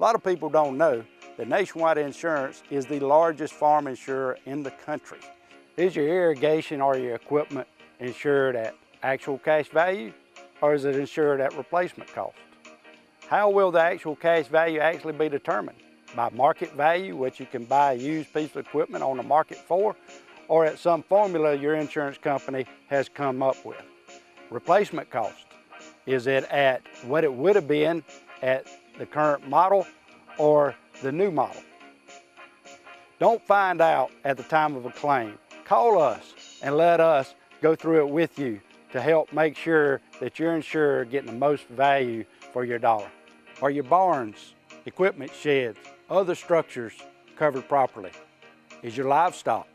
A lot of people don't know that Nationwide Insurance is the largest farm insurer in the country. Is your irrigation or your equipment insured at actual cash value, or is it insured at replacement cost? How will the actual cash value actually be determined? By market value, which you can buy a used piece of equipment on the market for, or at some formula your insurance company has come up with? Replacement cost, is it at what it would have been at the current model or the new model? Don't find out at the time of a claim. Call us and let us go through it with you to help make sure that you're insured getting the most value for your dollar. Are your barns, equipment sheds, other structures covered properly? Is your livestock?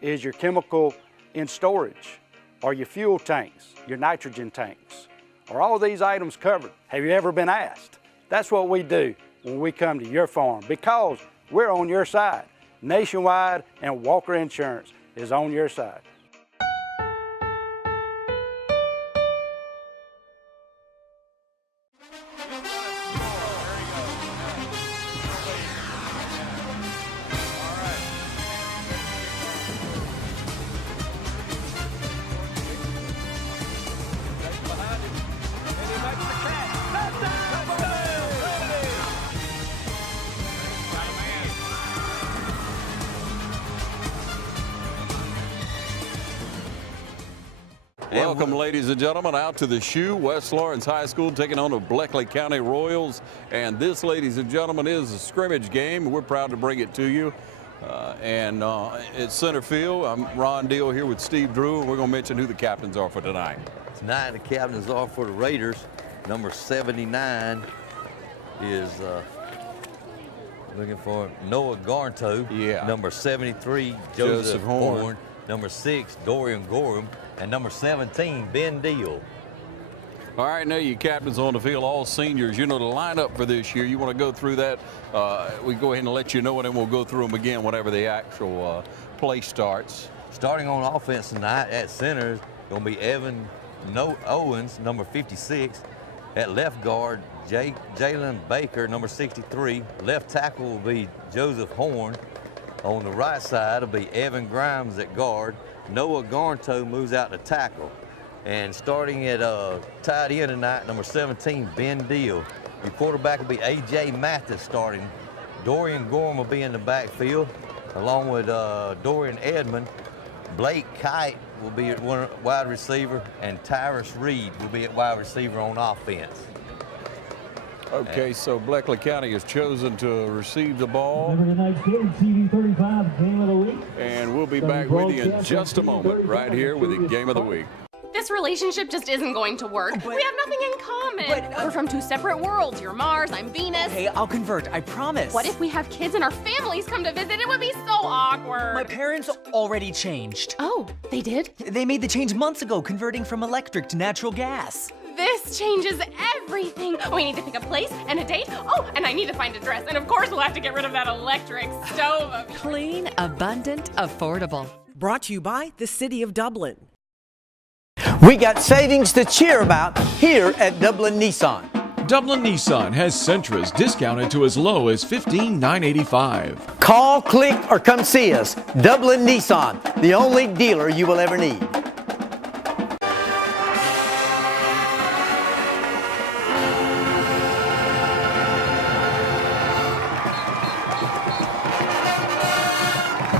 Is your chemical in storage? Are your fuel tanks, your nitrogen tanks? Are all these items covered? Have you ever been asked? That's what we do when we come to your farm, because we're on your side. Nationwide and Walker Insurance is on your side. Welcome, ladies and gentlemen, out to the shoe. West Lawrence High School taking on the Bleckley County Royals. And this, ladies and gentlemen, is a scrimmage game. We're proud to bring it to you. It's center field. I'm Ron Deal here with Steve Drew, and we're going to mention who the captains are for tonight. Tonight, the captains are for the Raiders. Number 79 is looking for Noah Garnto. Yeah. Number 73, Joseph Horn. Number 6, Dorian Gorham. And number 17, Ben Deal. All right, now you captains on the field, all seniors. You know the lineup for this year. You want to go through that? We go ahead and let you know, and then we'll go through them again whenever the actual play starts. Starting on offense tonight at center is going to be Evan Owens, number 56. At left guard, Jalen Baker, number 63. Left tackle will be Joseph Horn. On the right side will be Evan Grimes at guard. Noah Garnto moves out to tackle. And starting at tight end tonight, number 17, Ben Deal. Your quarterback will be A.J. Mathis starting. Dorian Gorham will be in the backfield, along with Dorian Edmond. Blake Kite will be at wide receiver, and Tyrus Reed will be at wide receiver on offense. Okay, so Bleckley County has chosen to receive the ball. And we'll be back with you in just a moment right here with the Game of the Week. This relationship just isn't going to work. We have nothing in common. We're from two separate worlds. You're Mars, I'm Venus. Okay, I'll convert, I promise. What if we have kids and our families come to visit? It would be so awkward. My parents already changed. Oh, they did? They made the change months ago, converting from electric to natural gas. This changes everything. We need to pick a place and a date. Oh, and I need to find a dress. And of course, we'll have to get rid of that electric stove of yours. Clean, abundant, affordable. Brought to you by the City of Dublin. We got savings to cheer about here at Dublin Nissan. Dublin Nissan has Sentras discounted to as low as $15,985. Call, click, or come see us. Dublin Nissan, the only dealer you will ever need.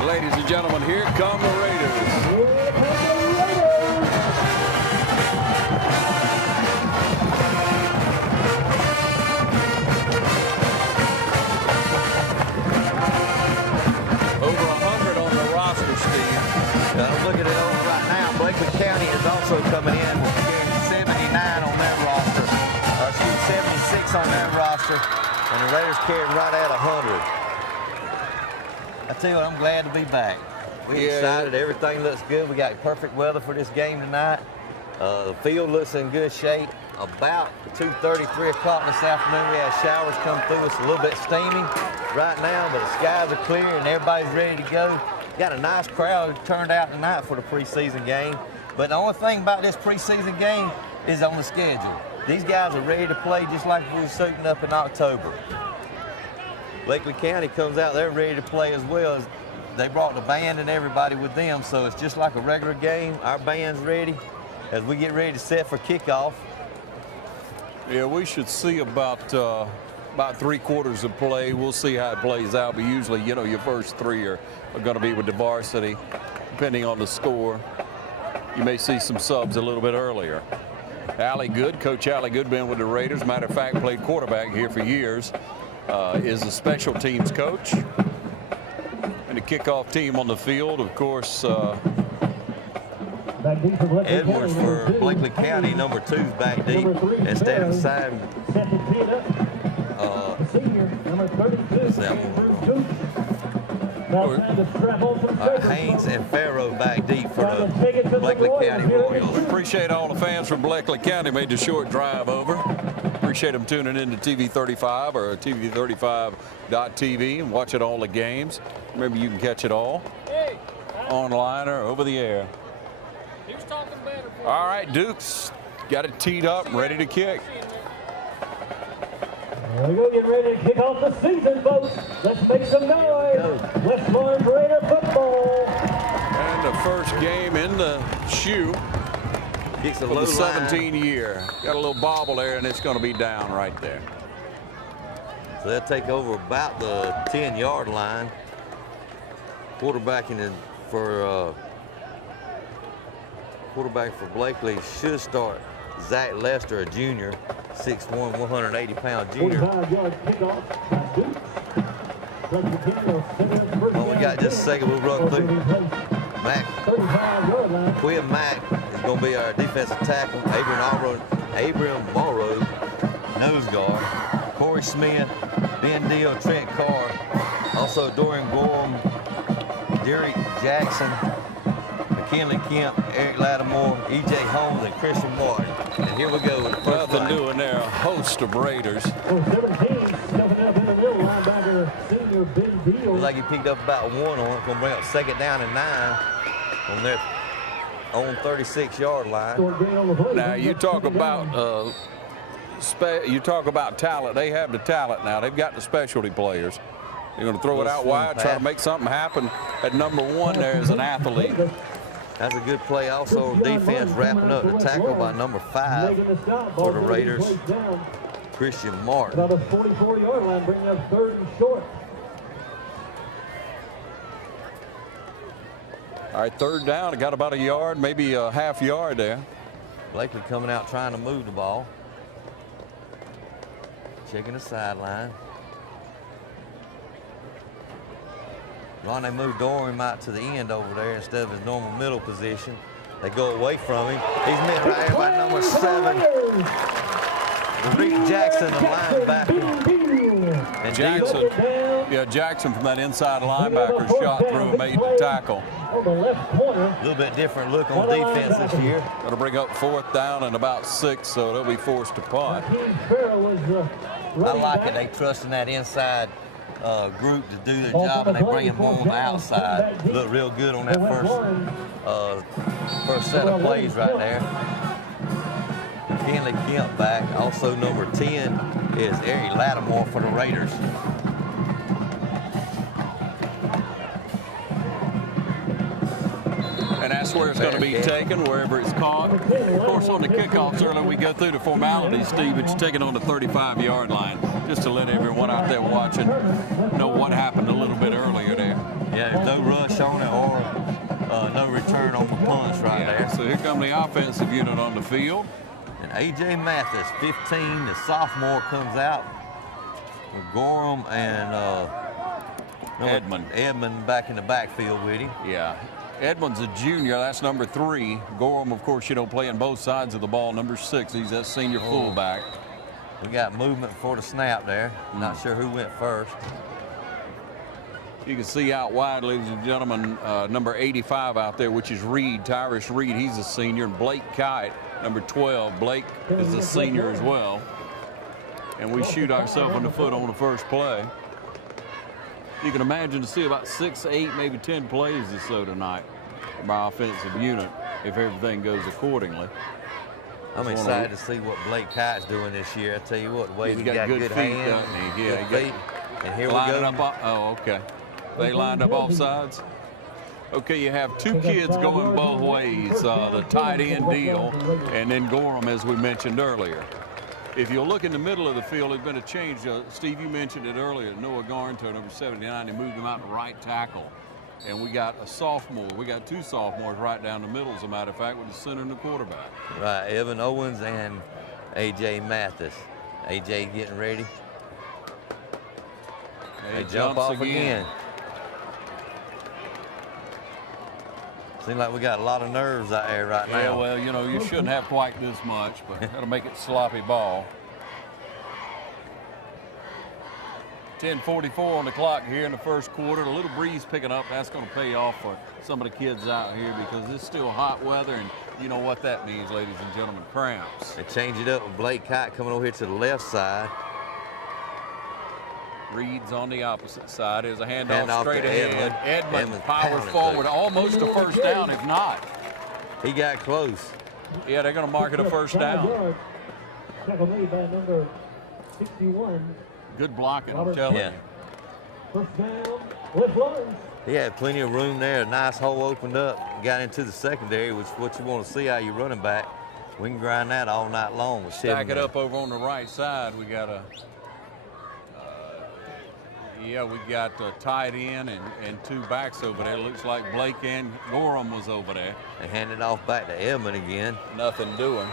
Ladies and gentlemen, here come the Raiders. Over 100 on the roster, Steve. I'm looking it over right now. Bleckley County is also coming in with 79 on their roster. 76 on their roster. And the Raiders carrying right at 100. I tell you what, I'm glad to be back. We're excited. Everything looks good. We got perfect weather for this game tonight. The field looks in good shape. About 2:30, 3 o'clock this afternoon, we had showers come through. It's a little bit steamy right now, but the skies are clear and everybody's ready to go. Got a nice crowd turned out tonight for the preseason game. But the only thing about this preseason game is on the schedule. These guys are ready to play just like we were suiting up in October. Bleckley County comes out, they're ready to play as well. They brought the band and everybody with them, so it's just like a regular game. Our band's ready as we get ready to set for kickoff. Yeah, we should see about 3/4 of play. We'll see how it plays out, but usually, you know, your first 3 are going to be with the varsity, depending on the score. You may see some subs a little bit earlier. Allie Good, Coach Allie Good, been with the Raiders. Matter of fact, played quarterback here for years. Is a special teams coach. And the kickoff team on the field, of course. Edwards for Bleckley County, number 2's back deep. Instead of side. Haynes and Farrow back deep for the Bleckley County Royals. Appreciate all the fans from Bleckley County made the short drive over. Appreciate them tuning in to TV 35 or TV35.tv and watching all the games. Remember, you can catch it all online or over the air. All right, Dukes got it teed up, ready to kick. There we go, getting ready to kick off the season, folks. Let's make some noise. Westmoreland Raider football. And the first game in the shoe for the 17 year. Got a little bobble there, and it's going to be down right there. So they'll take over about the 10-yard line. Quarterbacking for Bleckley should start Zach Lester, a junior, 6'1", 180-pound junior. 45-yard kickoff by Dukes. Well, we got just a second. We'll run through. Quinn Mack is going to be our defensive tackle. Abram Morrow, nose guard. Corey Smith, Ben Deal, Trent Carr. Also Dorian Gorham, Derek Jackson, McKinley Kemp, Eric Lattimore, E.J. Holmes, and Christian Martin. And here we go with the first Nothing doing there. A host of Raiders. 17, stepping up in the middle, linebacker, senior Ben Deal. Looks like he picked up about 1 on it. Going to bring up 2nd down and 9 on their own 36-yard line. Now, you talk about talent. They have the talent now. They've got the specialty players. They're going to throw it out wide, try to make something happen. At number 1 there is an athlete. That's a good play. Also, defense wrapping up the tackle by number 5 for the Raiders, Christian Martin. About a 44-yard line, bringing up 3rd and short. All right, 3rd down. It got about a yard, maybe a half yard there. Bleckley coming out trying to move the ball. Checking the sideline. Ron, they moved Dorham out to the end over there instead of his normal middle position. They go away from him. He's met right here by number 7. Rick Jackson, the linebacker. And Jackson from that inside linebacker shot through and made the tackle. On the left corner. A little bit different look on defense this year. That'll bring up 4th down and about 6, so they'll be forced to punt. I like it. They trust in that inside group to do their job, and they bring him more on the outside. Look real good on that first set of plays right there. Kenley Kemp back. Also number 10 is Eric Lattimore for the Raiders. And that's where it's going to be taken, wherever it's caught. Of course, on the kickoffs earlier, we go through the formalities, Steve. It's taken on the 35-yard line, just to let everyone out there watching know what happened a little bit earlier there. Yeah, there's no rush on it or no return on the punch there. So here come the offensive unit on the field. And A.J. Mathis, 15, the sophomore, comes out with Gorham and Edmond back in the backfield with him. Yeah. Edmond's a junior. That's number 3. Gorham, of course, playing both sides of the ball. Number 6, he's that senior fullback. We got movement before the snap there. Not sure who went first. You can see out wide, ladies and gentlemen, number 85 out there, which is Reed, Tyrus Reed. He's a senior. And Blake Kite, number 12. Blake is a senior as well. And we shoot ourselves in the foot on the first play. You can imagine to see about 6, 8, maybe 10 plays or so tonight from our offensive unit if everything goes accordingly. I'm excited to see what Blake Kite's doing this year. I tell you what, the way he got good feet, hands, doesn't he? Yeah, And here we Line go. it up. Oh, okay. They lined up off sides. Okay, you have two kids going both ways, the tight end deal, and then Gorham, as we mentioned earlier. If you look in the middle of the field, there's been a change. Steve, you mentioned it earlier. Noah Garnto, number 79, they moved him out to right tackle. And we got a sophomore. We got two sophomores right down the middle, as a matter of fact, with the center and the quarterback. Right, Evan Owens and A.J. Mathis. A.J. getting ready. They jump off again. Seems like we got a lot of nerves out there right now. Yeah, well, you know, you shouldn't have quite this much, but that'll make it sloppy ball. 10:44 on the clock here in the first quarter. A little breeze picking up. That's going to pay off for some of the kids out here because it's still hot weather, and you know what that means, ladies and gentlemen, cramps. They change it up with Blake Kite coming over here to the left side. Reed's on the opposite side. There's a handoff straight to ahead. Edmund powers forward, almost a first down, if not. He got close. Yeah, they're going to mark it a first down. Tackle made by number 61. Good blocking, I'm telling you. First down, West Lawrence. He had plenty of room there. A nice hole opened up. Got into the secondary, which is what you want to see out of your running back. We can grind that all night long. With Stack it up over on the right side. We got a we got a tight end and two backs over there. Looks like Blake and Gorham was over there. They hand it off back to Edmund again. Nothing doing.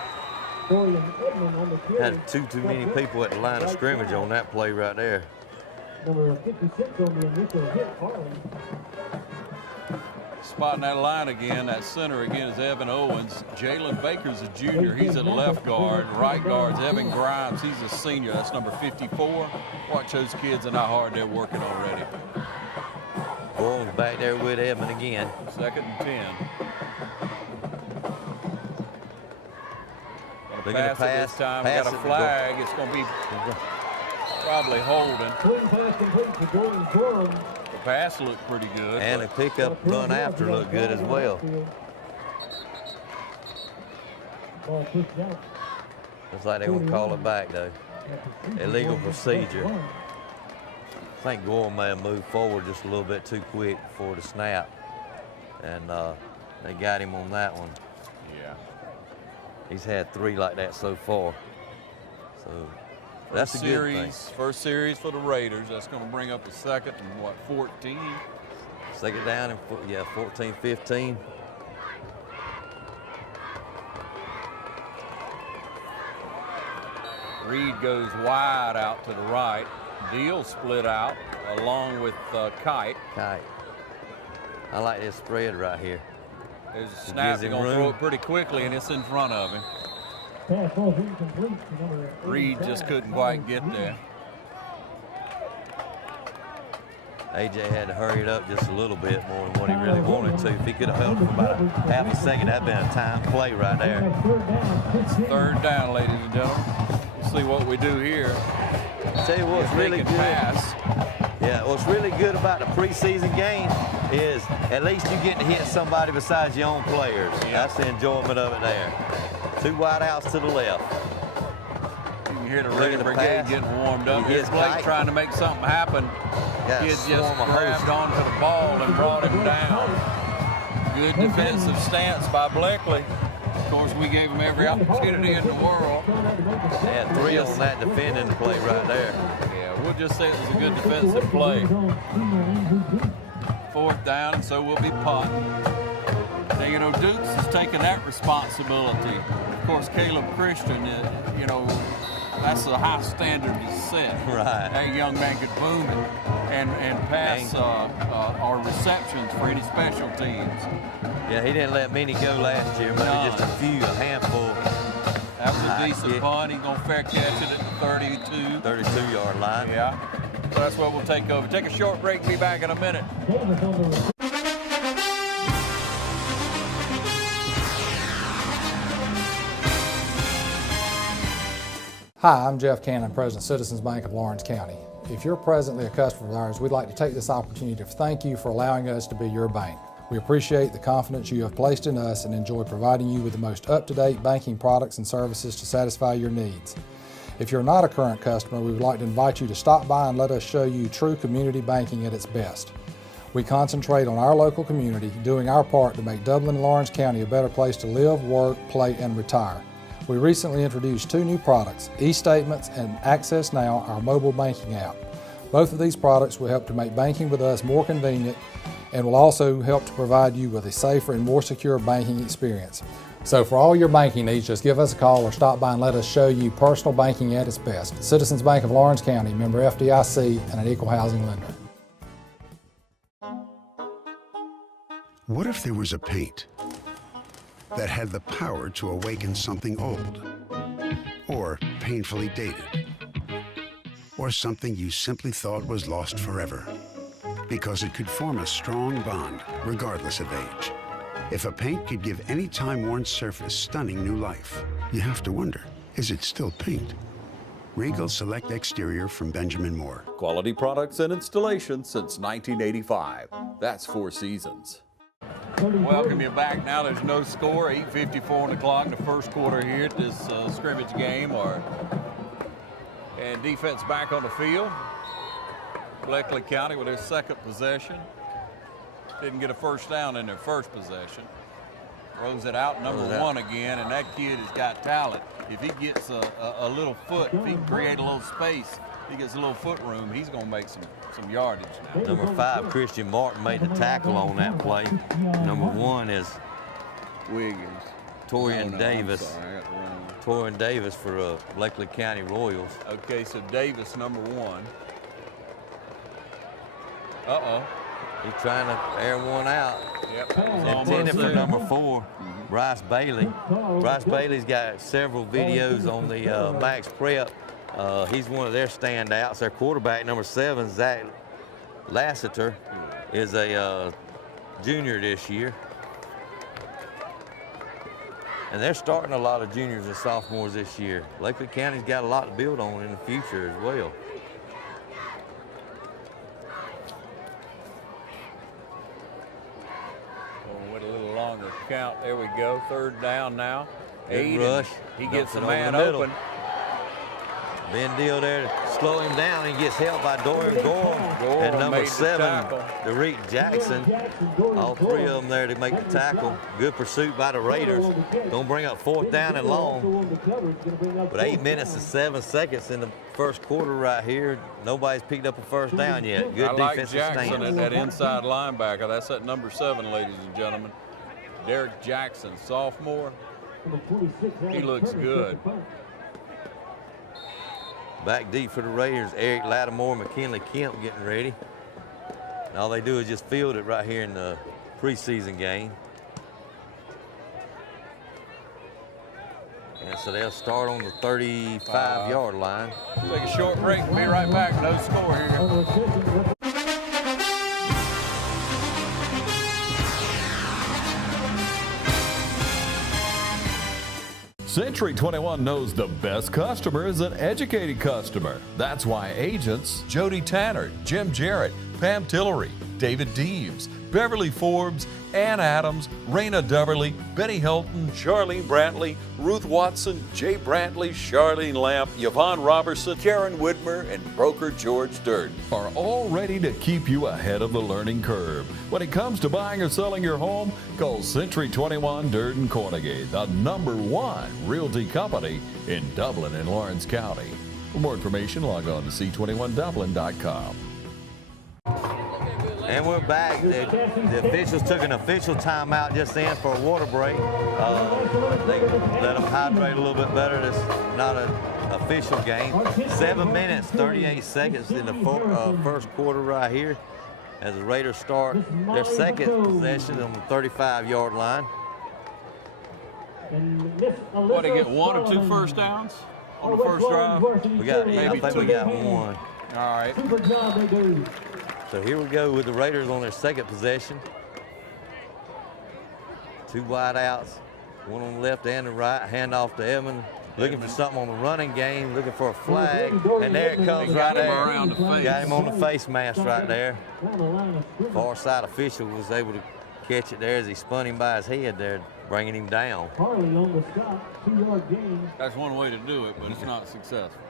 Had too many people at the line of scrimmage on that play right there. Number 56 on the initial hit, Harlan. Spotting that line again, that center again is Evan Owens. Jalen Baker's a junior. He's at left guard. Right guard's Evan Grimes. He's a senior. That's number 54. Watch those kids and how hard they're working already. Gorham's back there with Edmund again. 2nd and 10. They're going to pass this time. We got a flag. It's going to be probably holding. The pass looked pretty good. And a pickup run after looked good as well. Looks like they won't call it back though. Illegal procedure. I think Gorham may have moved forward just a little bit too quick before the snap. And they got him on that one. Yeah. He's had 3 like that so far. So that's a good thing. First series for the Raiders. That's going to bring up the second and 14. Second down and 14, 15. Reed goes wide out to the right. Deal split out along with Kite. I like this spread right here. There's a snap. They're going to throw it pretty quickly, and it's in front of him. Reed just couldn't quite get there. AJ had to hurry it up just a little bit more than what he really wanted to. If he could have held it for about a half a second, that'd been a time play right there. 3rd down, ladies and gentlemen. We'll see what we do here. I'll tell you what's really good. Yeah, what's really good about the preseason game is at least you get to hit somebody besides your own players. Yeah. That's the enjoyment of it there. 2 wide outs to the left. You can hear the Raider Brigade getting warmed up. Here's Blake trying to make something happen. Kids just grabbed onto the ball and brought him down. Good defensive stance by Bleckley. Of course, we gave him every opportunity in the world. They had 3 on that defending play right there. Yeah, we'll just say it was a good defensive play. 4th down, and so we'll be punting. Now, you know, Dukes is taking that responsibility. Of course, Caleb Christian, you know, that's a high standard to set. Right. That young man could boom it and pass our receptions for any special teams. Yeah, he didn't let many go last year, maybe just a handful. That was a decent punt. He's going to fair catch it at the 32-yard line. Yeah. So that's where we'll take over. Take a short break. Be back in a minute. Hi, I'm Jeff Cannon, President of Citizens Bank of Lawrence County. If you're presently a customer of ours, we'd like to take this opportunity to thank you for allowing us to be your bank. We appreciate the confidence you have placed in us and enjoy providing you with the most up-to-date banking products and services to satisfy your needs. If you're not a current customer, we would like to invite you to stop by and let us show you true community banking at its best. We concentrate on our local community, doing our part to make Dublin and Lawrence County a better place to live, work, play, and retire. We recently introduced 2 new products, eStatements and Access Now, our mobile banking app. Both of these products will help to make banking with us more convenient and will also help to provide you with a safer and more secure banking experience. So for all your banking needs, just give us a call or stop by and let us show you personal banking at its best. Citizens Bank of Lawrence County, member FDIC, and an equal housing lender. What if there was a paint that had the power to awaken something old, or painfully dated, or something you simply thought was lost forever, because it could form a strong bond regardless of age? If a paint could give any time-worn surface stunning new life, you have to wonder, is it still paint? Regal Select Exterior from Benjamin Moore. Quality products and installation since 1985. That's 4 seasons. Welcome you back. Now there's no score, 8:54 on the clock in the first quarter here at this scrimmage game. And defense back on the field. Bleckley County with their second possession. Didn't get a first down in their first possession. Throws it out, number 1 again, and that kid has got talent. If he gets a little foot, if he can create a little space, if he gets a little foot room, he's going to make some yardage now. Number 5, Christian Martin, made the tackle on that play. Number 1 is Wiggins. Torian Davis. Torian Davis for Bleckley County Royals. Okay, so Davis, number 1. Uh-oh. He's trying to air one out. Yep. Intended for number 4, Bryce Bailey. Bryce Bailey's got several videos on the Max Prep. He's one of their standouts. Their quarterback, number 7, Zach Lassiter, is a junior this year. And they're starting a lot of juniors and sophomores this year. Bleckley County's got a lot to build on in the future as well. With a little longer count. There we go. 3rd down now. Good rush. He gets the man open. Ben Deal there to slow him down. He gets helped by Dorian Gore and number 7, Derek Jackson. All 3 of them there to make the tackle. Good pursuit by the Raiders. Don't bring up 4th down and long. But 8 minutes and 7 seconds in the first quarter right here. Nobody's picked up a first down yet. Good defensive stand. I like Jackson at that inside linebacker. That's that number 7, ladies and gentlemen. Derek Jackson, sophomore. He looks good. Back deep for the Raiders, Eric Lattimore, McKinley Kemp getting ready. And all they do is just field it right here in the preseason game. And so they'll start on the 35-yard line. Take a short break. Be right back. No score here. Century 21 knows the best customer is an educated customer. That's why agents Jody Tanner, Jim Jarrett, Pam Tillery, David Deeves, Beverly Forbes, Ann Adams, Raina Deverly, Betty Hilton, Charlene Brantley, Ruth Watson, Jay Brantley, Charlene Lamp, Yvonne Robertson, Karen Whitmer, and broker George Durden are all ready to keep you ahead of the learning curve. When it comes to buying or selling your home, call Century 21 Durden Cornegay, the #1 realty company in Dublin and Lawrence County. For more information, log on to c21dublin.com. And we're back. The officials took an official timeout just then for a water break. They let them hydrate a little bit better. It's not an official game. 7 minutes, 38 seconds in the first quarter right here as the Raiders start their second possession on the 35-yard line. What, they get 1 or 2 first downs on the first drive? I think we got 1. All right. So here we go with the Raiders on their second possession. 2 wide outs, 1 on the left and the right. Hand off to Evan, looking for something on the running game, looking for a flag. And there it comes right there. Got him on the face mask right there. Far side official was able to catch it there as he spun him by his head there, bringing him down. That's one way to do it, but it's not successful.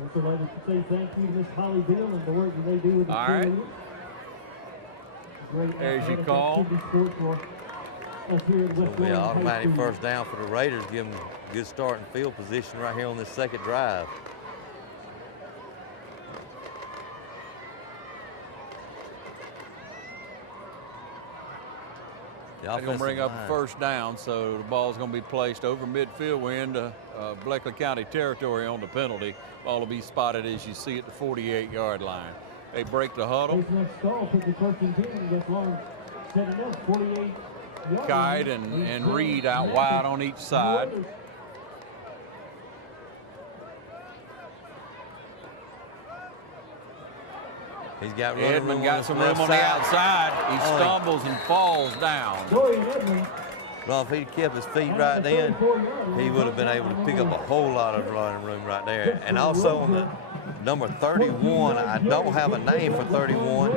Also like to say thank you to Miss Holly Bill and the work that they do with the All right. cheerleaders. Great There's your athletic call. activity sport for us here at West It'll be an Florida High automatic School. first down for the Raiders, give them good starting field position right here on this second drive. They're going to bring up a first down, so the ball's going to be placed over midfield. We're into Bleckley County territory on the penalty. Ball will be spotted as you see at the 48-yard line. They break the huddle. Kite and Reed out wide on each side. He's got Edmund got some room on the outside. He stumbles and falls down. Well, if he'd kept his feet right then, he would have been able to pick up a whole lot of running room right there. And also on the number 31, I don't have a name for 31.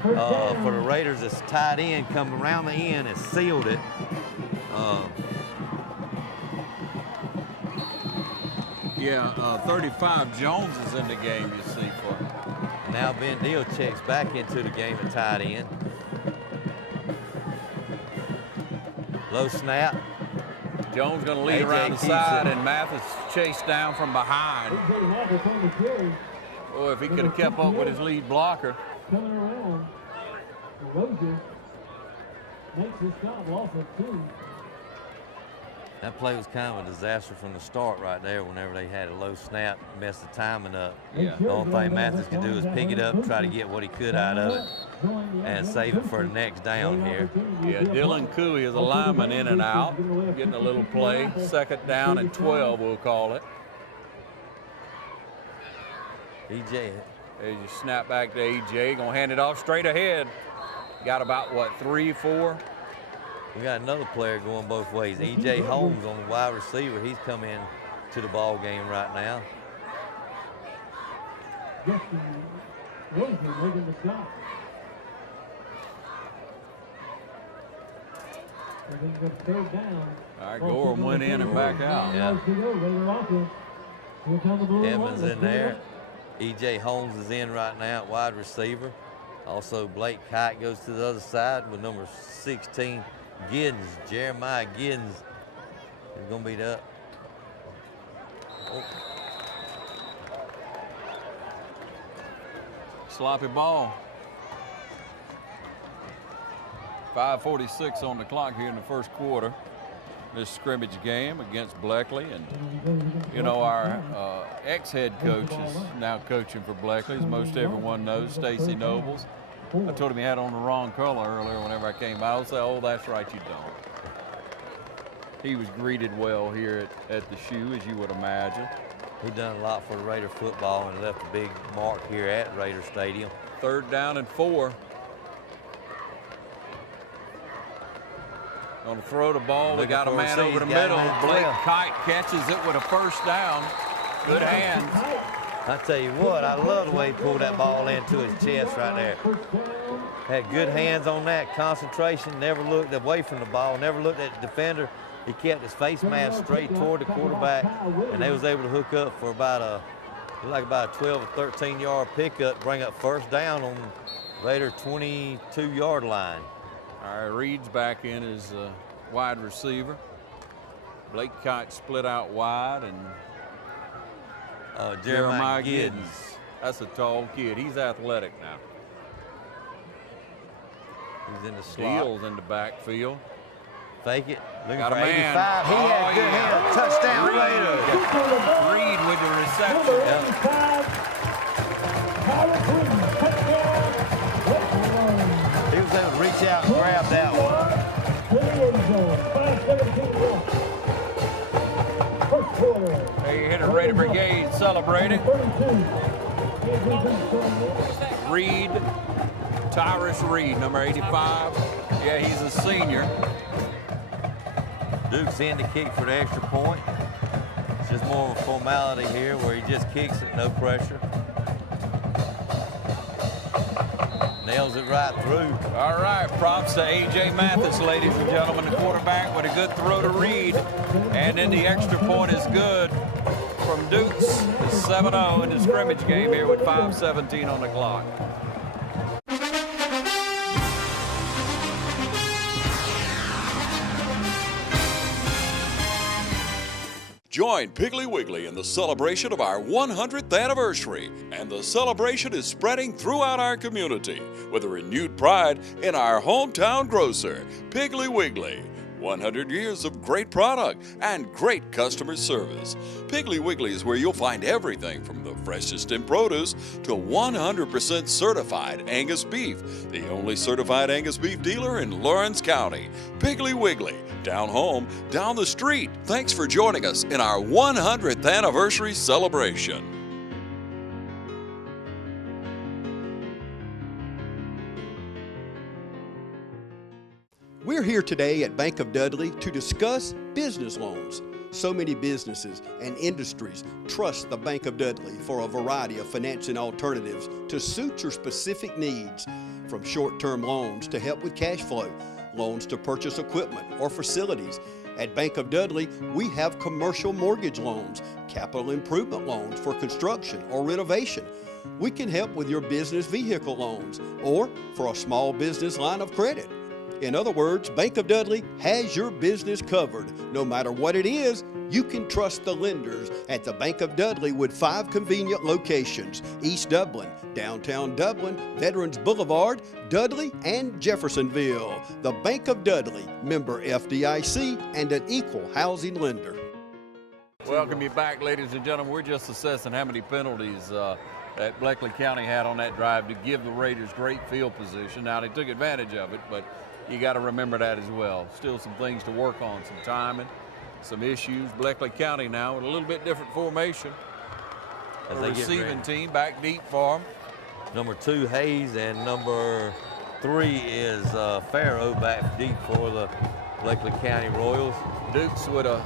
For the Raiders, it's tight end, come around the end and sealed it. Yeah, 35 Jones is in the game, you see. Now Ben Deal checks back into the game at tight end. Low snap. Jones going to lead around the side, and Mathis chased down from behind. Oh, if he could have kept up with his lead blocker. Coming around. Rogers makes his stop off of 2. That play was kind of a disaster from the start right there whenever they had a low snap, messed the timing up. Yeah. The only thing Mathis could do is pick it up, try to get what he could out of it, and save it for the next down here. Yeah, Dylan Cooley is a lineman in and out, getting a little play. Second down and 12, we'll call it. EJ. As you snap back to EJ, gonna hand it off straight ahead. Got about, what, 3, 4? We got another player going both ways. EJ Holmes on the wide receiver. He's come in to the ball game right now. Making the stop. Third down. All right, Gorham went in and back out. Yeah. Evans in there. EJ Holmes is in right now at wide receiver. Also, Blake Kite goes to the other side with number 16, Giddens. Jeremiah Giddens is going to beat up. Oh. Sloppy ball. 5:46 on the clock here in the first quarter. This scrimmage game against Bleckley. And, you know, our ex-head coach is now coaching for Bleckley, as most everyone knows, Stacy Nobles. I told him he had on the wrong color earlier whenever I came by. I said, oh, that's right, you don't. He was greeted well here at the shoe, as you would imagine. He done a lot for Raider football and left a big mark here at Raider Stadium. Third down and 4. On the throw the ball, they got a man over the middle. Blake Kite catches it with a first down. Good hands. I tell you what, I love the way he pulled that ball into his chest right there. Had good hands on that, concentration, never looked away from the ball, never looked at the defender. He kept his face mask straight toward the quarterback, and they was able to hook up for about a 12 or 13 yard pickup, bring up first down on Raider 22-yard line. All right, Reed's back in as wide receiver. Blake Kite split out wide, and Jeremiah Giddens. That's a tall kid. He's athletic now. He's in the slot. Steele's in the backfield. Fake it. Looking got for a man. 85. He had good hands. Touchdown, Raiders. Reed with the reception. He was able to reach out and grab that one. There you hit a Raider Brigade celebrating. Reed, Tyrus Reed, number 85. Yeah, he's a senior. Duke's in to kick for the extra point. It's just more of a formality here where he just kicks it, no pressure. Nails it right through. All right, props to A.J. Mathis, ladies and gentlemen, the quarterback with a good throw to Reed. And then the extra point is good from Dukes is 7-0 in the scrimmage game here with 5:17 on the clock. Join Piggly Wiggly in the celebration of our 100th anniversary, and the celebration is spreading throughout our community with a renewed pride in our hometown grocer, Piggly Wiggly. 100 years of great product and great customer service. Piggly Wiggly is where you'll find everything from the freshest in produce to 100% certified Angus beef, the only certified Angus beef dealer in Lawrence County. Piggly Wiggly, down home, down the street. Thanks for joining us in our 100th anniversary celebration. We're here today at Bank of Dudley to discuss business loans. So many businesses and industries trust the Bank of Dudley for a variety of financing alternatives to suit your specific needs, from short-term loans to help with cash flow, loans to purchase equipment or facilities. At Bank of Dudley, we have commercial mortgage loans, capital improvement loans for construction or renovation. We can help with your business vehicle loans or for a small business line of credit. In other words, Bank of Dudley has your business covered. No matter what it is, you can trust the lenders at the Bank of Dudley with 5 convenient locations: East Dublin, downtown Dublin, Veterans Boulevard, Dudley, and Jeffersonville. The Bank of Dudley, member FDIC, and an equal housing lender. Welcome you back, ladies and gentlemen. We're just assessing how many penalties that Bleckley County had on that drive to give the Raiders great field position. Now, they took advantage of it, but you got to remember that as well. Still some things to work on, some timing, some issues. Bleckley County now with a little bit different formation. As the receiving team back deep for them. Number 2, Hayes, and number 3 is Farrow back deep for the Bleckley County Royals. Dukes with a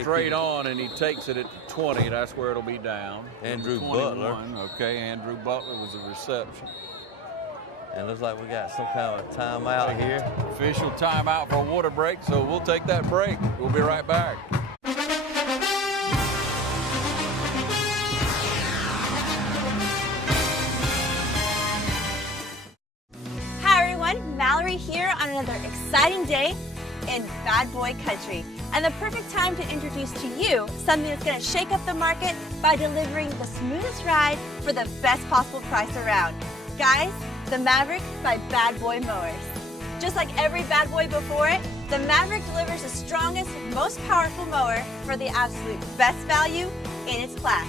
straight on, and he takes it at 20. That's where it'll be down. Andrew Butler. Okay, Andrew Butler was a reception. And looks like we got some kind of timeout here. Official timeout for a water break, so we'll take that break. We'll be right back. Hi everyone, Mallory here on another exciting day in Bad Boy Country. And the perfect time to introduce to you something that's going to shake up the market by delivering the smoothest ride for the best possible price around. Guys, the Maverick by Bad Boy Mowers. Just like every Bad Boy before it, the Maverick delivers the strongest, most powerful mower for the absolute best value in its class.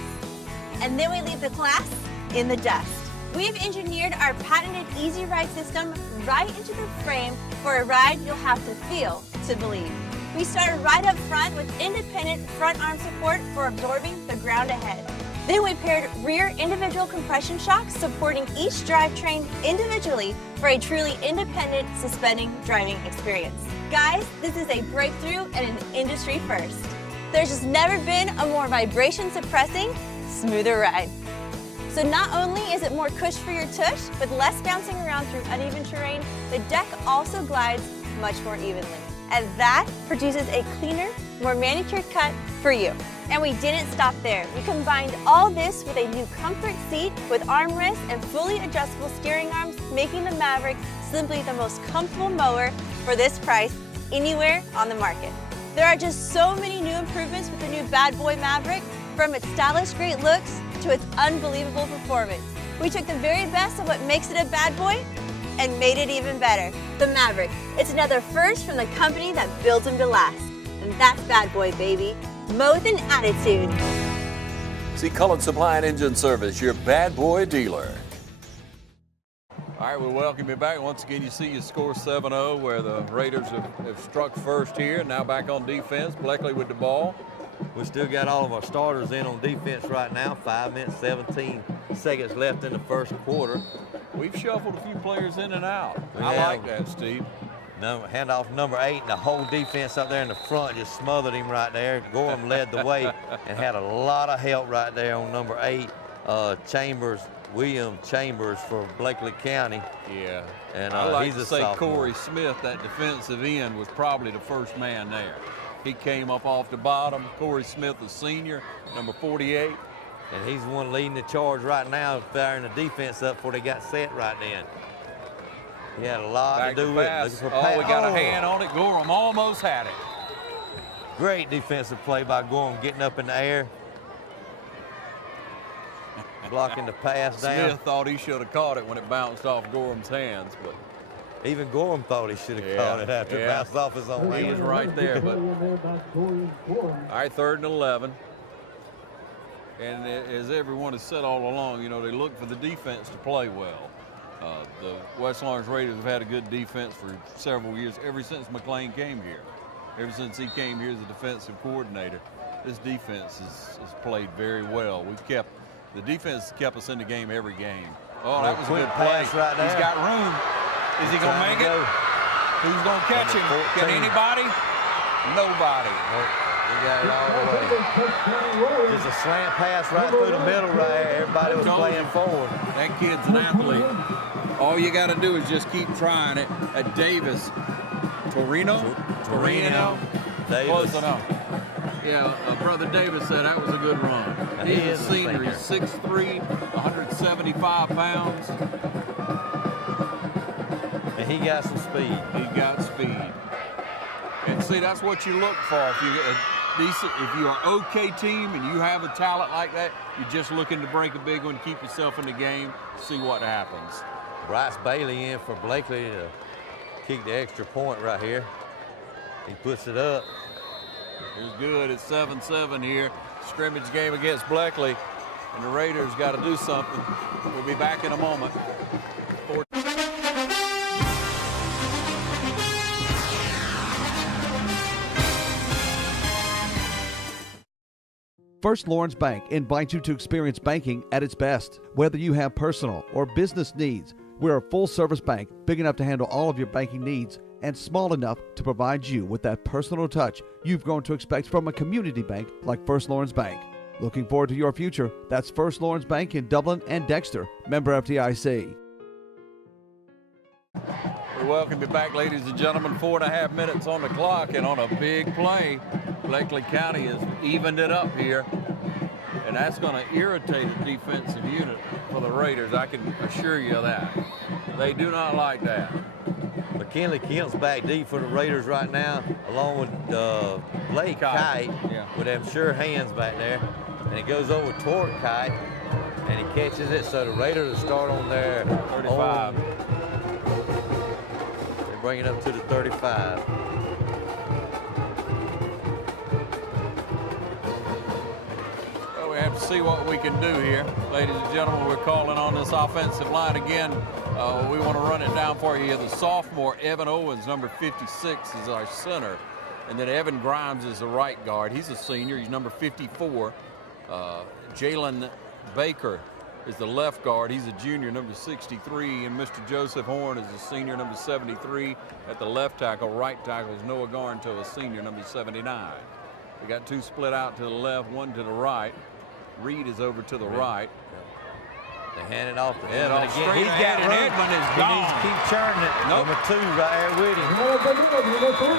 And then we leave the class in the dust. We've engineered our patented Easy Ride system right into the frame for a ride you'll have to feel to believe. We started right up front with independent front arm support for absorbing the ground ahead. Then we paired rear individual compression shocks supporting each drivetrain individually for a truly independent suspending driving experience. Guys, this is a breakthrough and an industry first. There's just never been a more vibration suppressing, smoother ride. So not only is it more cush for your tush, with less bouncing around through uneven terrain, the deck also glides much more evenly. And that produces a cleaner, more manicured cut for you. And we didn't stop there. We combined all this with a new comfort seat with armrests and fully adjustable steering arms, making the Maverick simply the most comfortable mower for this price anywhere on the market. There are just so many new improvements with the new Bad Boy Maverick, from its stylish great looks to its unbelievable performance. We took the very best of what makes it a bad boy and made it even better. The Maverick. It's another first from the company that builds them to last. And that's Bad Boy, baby. Mow with an attitude. See Cullen Supply and Engine Service, your Bad Boy dealer. All right, we welcome you back. Once again, you see you score 7-0, where the Raiders have struck first here. Now back on defense, Bleckley with the ball. We still got all of our starters in on defense right now. 5 minutes, 17 seconds left in the first quarter. We've shuffled a few players in and out. I like that, Steve. Handoff number 8, and the whole defense up there in the front just smothered him right there. Gorham led the way and had a lot of help right there on number 8, William Chambers for Bleckley County. Yeah. And I like he's to a say sophomore. Corey Smith, that defensive end, was probably the first man there. He came up off the bottom. Corey Smith, the senior, number 48. And he's the one leading the charge right now, firing the defense up before they got set right then. He had a lot Back to do with it. Oh, we got a hand on it. Gorham almost had it. Great defensive play by Gorham, getting up in the air. Blocking the pass down. Smith thought he should have caught it when it bounced off Gorham's hands, but even Gorham thought he should have caught it after it bounced off his own hands. He was right there, but all right, 3rd and 11. And as everyone has said all along, you know, they look for the defense to play well. The West Lawrence Raiders have had a good defense for several years, ever since McLean came here. Ever since he came here as a defensive coordinator, this defense has played very well. The defense kept us in the game every game. Oh, that was a good play. Right there. He's got room. Is he going to make it? Who's going to catch him? Can anybody? Nobody. He got it all the way. Just a slant pass right through the middle right there. Everybody was playing forward. That kid's an athlete. All you got to do is just keep trying it. At Davis. Torino? Davis. Close enough. Yeah, Brother Davis said that was a good run. He's a senior. He's 6'3", 175 pounds. And he got some speed. He got speed. And see, that's what you look for. If you're an okay team and you have a talent like that, you're just looking to break a big one, keep yourself in the game, see what happens. Bryce Bailey in for Bleckley to kick the extra point right here. He puts it up. It was good. It's 7-7 here. Scrimmage game against Bleckley. And the Raiders got to do something. We'll be back in a moment. First Lawrence Bank invites you to experience banking at its best. Whether you have personal or business needs, we're a full-service bank big enough to handle all of your banking needs and small enough to provide you with that personal touch you've grown to expect from a community bank like First Lawrence Bank. Looking forward to your future? That's First Lawrence Bank in Dublin and Dexter, member FDIC. We welcome you back, ladies and gentlemen. 4.5 minutes on the clock, and on a big play, Bleckley County has evened it up here. And that's going to irritate a defensive unit for the Raiders, I can assure you of that. They do not like that. McKinley Kemp's back deep for the Raiders right now, along with Blake Kite with them sure hands back there. And it goes over toward Kite, and he catches it, so the Raiders will start on their 35. They bring it up to the 35. Well, we have to see what we can do here. Ladies and gentlemen, we're calling on this offensive line again. We want to run it down for you. The sophomore, Evan Owens, number 56, is our center. And then Evan Grimes is the right guard. He's a senior. He's number 54. Jalen Baker is the left guard. He's a junior, number 63. And Mr. Joseph Horn is a senior, number 73. At the left tackle, right tackle is Noah Garnto, a senior, number 79. We got two split out to the left, one to the right. Reed is over to the right. They hand it off to Head Edmund off again. straight He's got ahead, room. and Edmund is He gone. needs to keep churning it. Nope. Number 2 right there with him.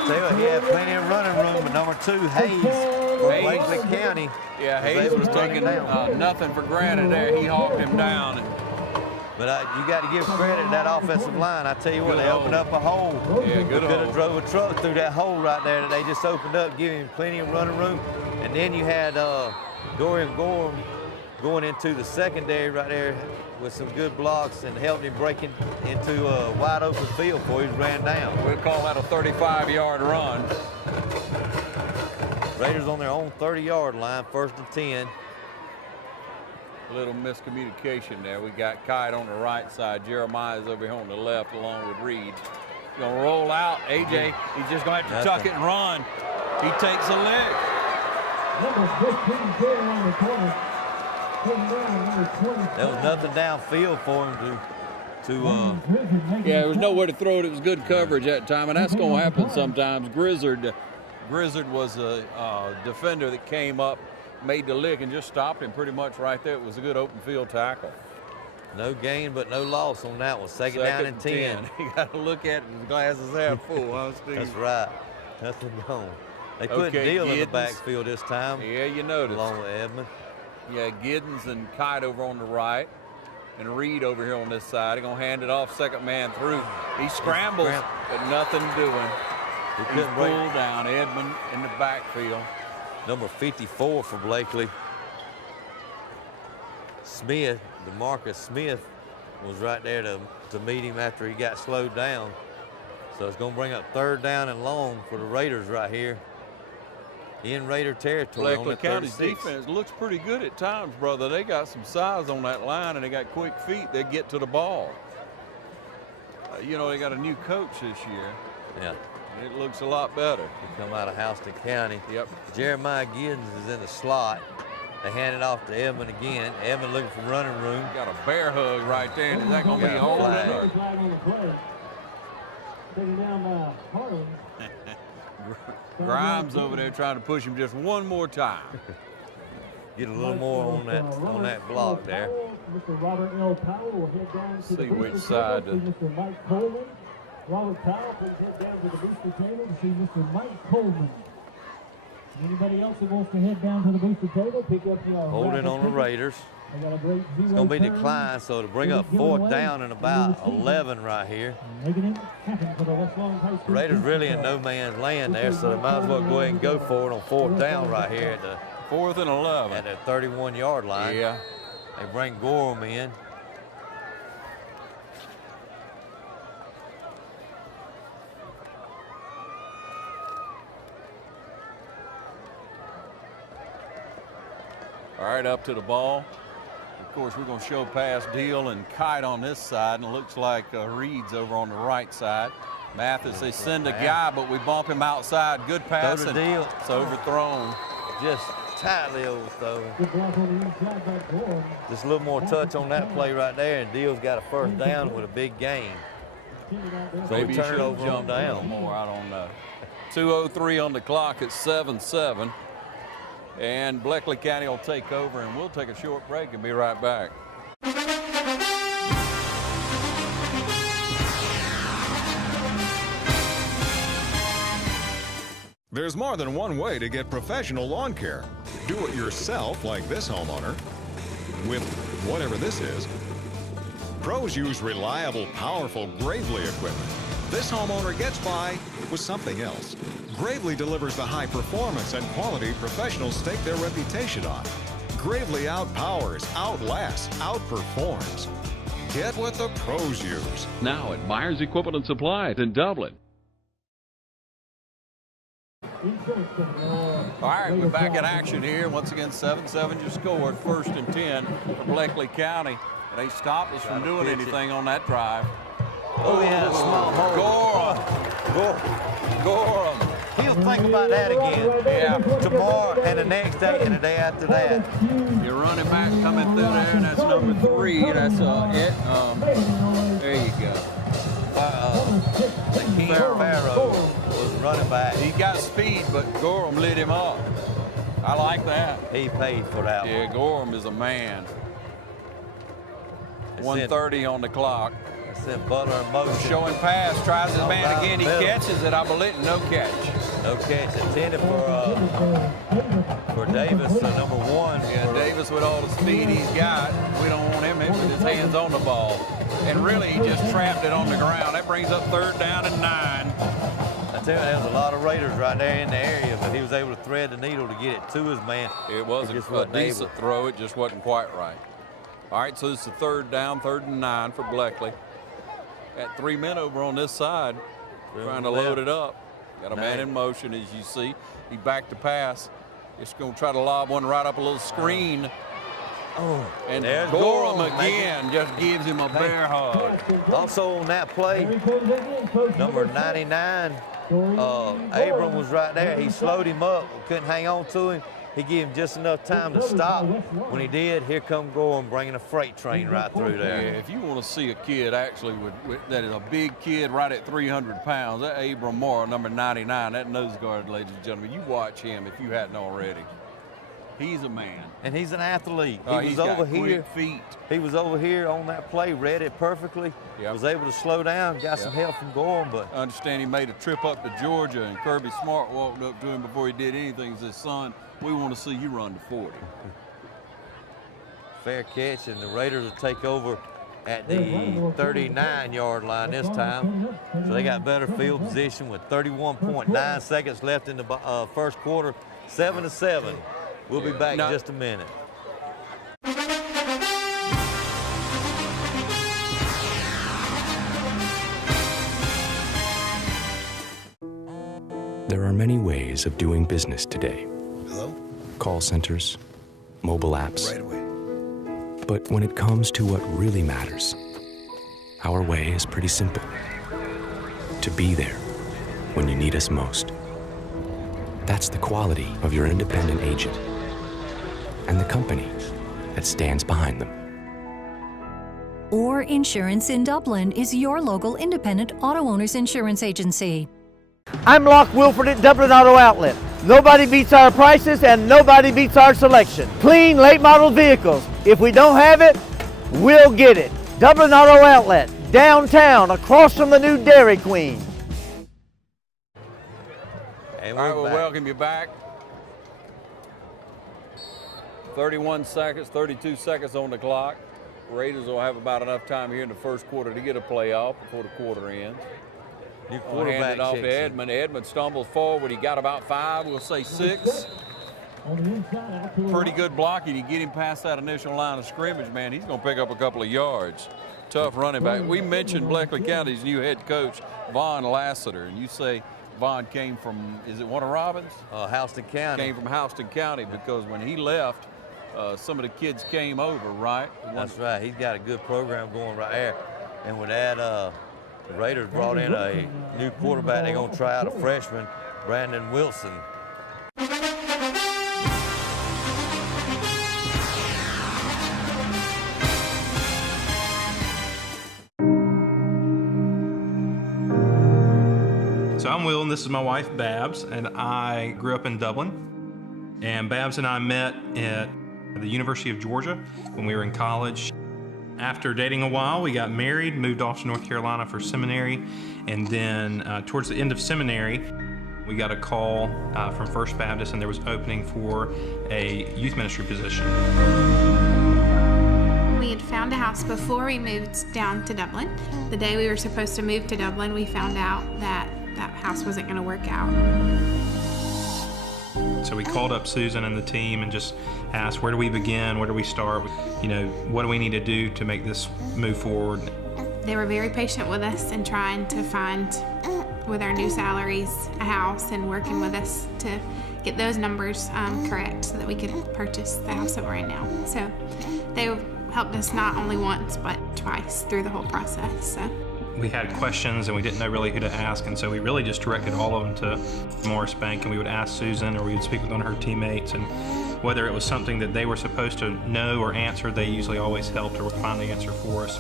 Tell you what, he had plenty of running room, but number 2, Hayes, from Bleckley County. Yeah, Hayes was taking nothing for granted there. He hawked him down. But you got to give credit to that offensive line. I tell you what, they opened up a hole. Yeah, good Could have hole. drove a truck through that hole right there that they just opened up, giving him plenty of running room. And then you had Dorian Gorham going into the secondary right there with some good blocks and helped him break into a wide open field before he ran down. We'll call that a 35-yard run. Raiders on their own 30-yard line, 1st and 10. A little miscommunication there. We got Kite on the right side. Jeremiah's over here on the left along with Reed. Gonna roll out. AJ, he's just gonna have to tuck it and run. He takes a lick. There was nothing downfield for him to yeah, there was nowhere to throw it. It was good coverage that time, and that's going to happen sometimes. Grizzard was a defender that came up, made the lick, and just stopped him pretty much right there. It was a good open field tackle. No gain but no loss on that one. Second down and 10. You got to look at it. The glass is half full, huh, Steve? That's right. Nothing gone. They put Deal in the backfield this time. Yeah, you noticed. Along with Edmond. Yeah, Giddens and Kite over on the right, and Reed over here on this side. They're going to hand it off, second man through. He scrambles, but nothing doing. He's pulled down. Edmond in the backfield. Number 54 for Bleckley. Smith, DeMarcus Smith, was right there to meet him after he got slowed down. So it's going to bring up third down and long for the Raiders right here. In Raider territory. Bleckley County's defense looks pretty good at times, brother. They got some size on that line, and they got quick feet. They get to the ball. You know, they got a new coach this year. Yeah. And it looks a lot better. He come out of Houston County. Yep. Jeremiah Giddens is in the slot. They hand it off to Edmond again. Edmond looking for running room. Got a bear hug right there. Is that going to be holding? Grimes over there trying to push him just one more time. Get a little more on that block there. Mr. Robert L. Powell will head down to see which side. Mr. Mike Coleman. Robert Powell will head down to the booster table to see Mr. Mike Coleman. Anybody else who wants to head down to the booster table, pick up your holding on the Raiders. It's going to be declined, so to bring up fourth down and about 11 right here. Raiders really in no man's land there, so they might as well go ahead and go for it on fourth down right here at the 4th and 11 at the 31-yard line. Yeah. They bring Gorham in. All right, up to the ball. Of course, we're going to show pass Deal and Kite on this side, and it looks like Reed's over on the right side. Mathis, they send a guy, but we bump him outside. Good pass, and Deal. It's overthrown. Just tightly overthrown. Just a little more touch on that play right there, and Deal's got a first down with a big gain. So maybe we turn it over jump down. More, I don't know. 2:03 on the clock at 7-7. And Bleckley County will take over, and we'll take a short break and be right back. There's more than one way to get professional lawn care. Do it yourself, like this homeowner, with whatever this is. Pros use reliable, powerful Gravely equipment. This homeowner gets by with something else. Gravely delivers the high performance and quality professionals stake their reputation on. Gravely outpowers, outlasts, outperforms. Get what the pros use. Now at Myers Equipment and Supply in Dublin. All right, we're back in action here. Once again, 7-7 just scored. 1st and 10 for Bleckley County. They stopped us from doing anything on that drive. Oh, yeah, small hole. Gorham. He'll think about that again. Yeah. Tomorrow and the next day and the day after that. Your running back coming through there, and that's number 3. That's there you go. King Farrow was running back. He got speed, but Gorham lit him up. I like that. He paid for that one. Yeah, Gorham is a man. 1:30 on the clock. Sent Butler in motion. Showing pass, tries his man again. He catches it, I believe. No catch. No catch. Intended for Davis, number 1. Yeah, Davis with all the speed he's got. We don't want him with his hands on the ball. And really, he just trapped it on the ground. That brings up 3rd down and 9. I tell you, there was a lot of Raiders right there in the area, but he was able to thread the needle to get it to his man. It was a decent throw. It just wasn't quite right. All right, so this is the 3rd down, 3rd and 9 for Bleckley. Got 3 men over on this side trying to load it up. Got a man in motion, as you see. He backed the pass. Just going to try to lob one right up a little screen. Oh, and Gorham again just gives him a bear hug. Also on that play, number 99, Abram was right there. He slowed him up, couldn't hang on to him. He gave him just enough time to stop. When he did, here come Gorham bringing a freight train right through there. Yeah, if you want to see a kid actually that is a big kid right at 300 pounds, that Abram Morrow, number 99, that nose guard, ladies and gentlemen, you watch him if you hadn't already. He's a man. And he's an athlete. He He's was got over here. quick feet. He was over here on that play, read it perfectly. Yep. Was able to slow down, got some help from Gorham, but I understand he made a trip up to Georgia, and Kirby Smart walked up to him before he did anything and said, "Son, we want to see you run to 40." Fair catch, and the Raiders will take over at the 39-yard line this time. So they got better field position with 31.9 seconds left in the first quarter, 7-7. We'll be back in just a minute. There are many ways of doing business today. Hello? Call centers, mobile apps. Right away. But when it comes to what really matters, our way is pretty simple. To be there when you need us most. That's the quality of your independent agent and the company that stands behind them. Orr Insurance in Dublin is your local independent auto owners insurance agency. I'm Locke Wilford at Dublin Auto Outlet. Nobody beats our prices and nobody beats our selection. Clean, late model vehicles. If we don't have it, we'll get it. Dublin Auto Outlet, downtown, across from the new Dairy Queen. And All right, we'll welcome you back. 31 seconds, 32 seconds on the clock. Raiders will have about enough time here in the first quarter to get a play off before the quarter ends. New We'll quarterback hand it off to checks in. Edmond. Edmond stumbles forward. He got about 5, we'll say 6. Pretty good blocking. You get him past that initial line of scrimmage, man, he's going to pick up a couple of yards. Tough running back. We mentioned Bleckley County's new head coach, Vaughn Lassiter, and you say Vaughn came from, is it Warner Robins? Houston County. Came from Houston County because when he left, some of the kids came over, right? That's right. He's got a good program going right there. And with that, the Raiders brought in a new quarterback. They're going to try out a freshman, Brandon Wilson. So I'm Will, and this is my wife, Babs, and I grew up in Dublin. And Babs and I met at the University of Georgia when we were in college. After dating a while, we got married, moved off to North Carolina for seminary, and then towards the end of seminary, we got a call from First Baptist, and there was opening for a youth ministry position. We had found a house before we moved down to Dublin. The day we were supposed to move to Dublin, we found out that that house wasn't going to work out. So we called up Susan and the team and just asked, where do we begin? Where do we start? You know, what do we need to do to make this move forward? They were very patient with us and trying to find, with our new salaries, a house and working with us to get those numbers correct so that we could purchase the house that we're in now. So they helped us not only once, but twice through the whole process. So. We had questions and we didn't know really who to ask, and so we really just directed all of them to Morris Bank, and we would ask Susan or we would speak with one of her teammates, and whether it was something that they were supposed to know or answer, they usually always helped or would find the answer for us.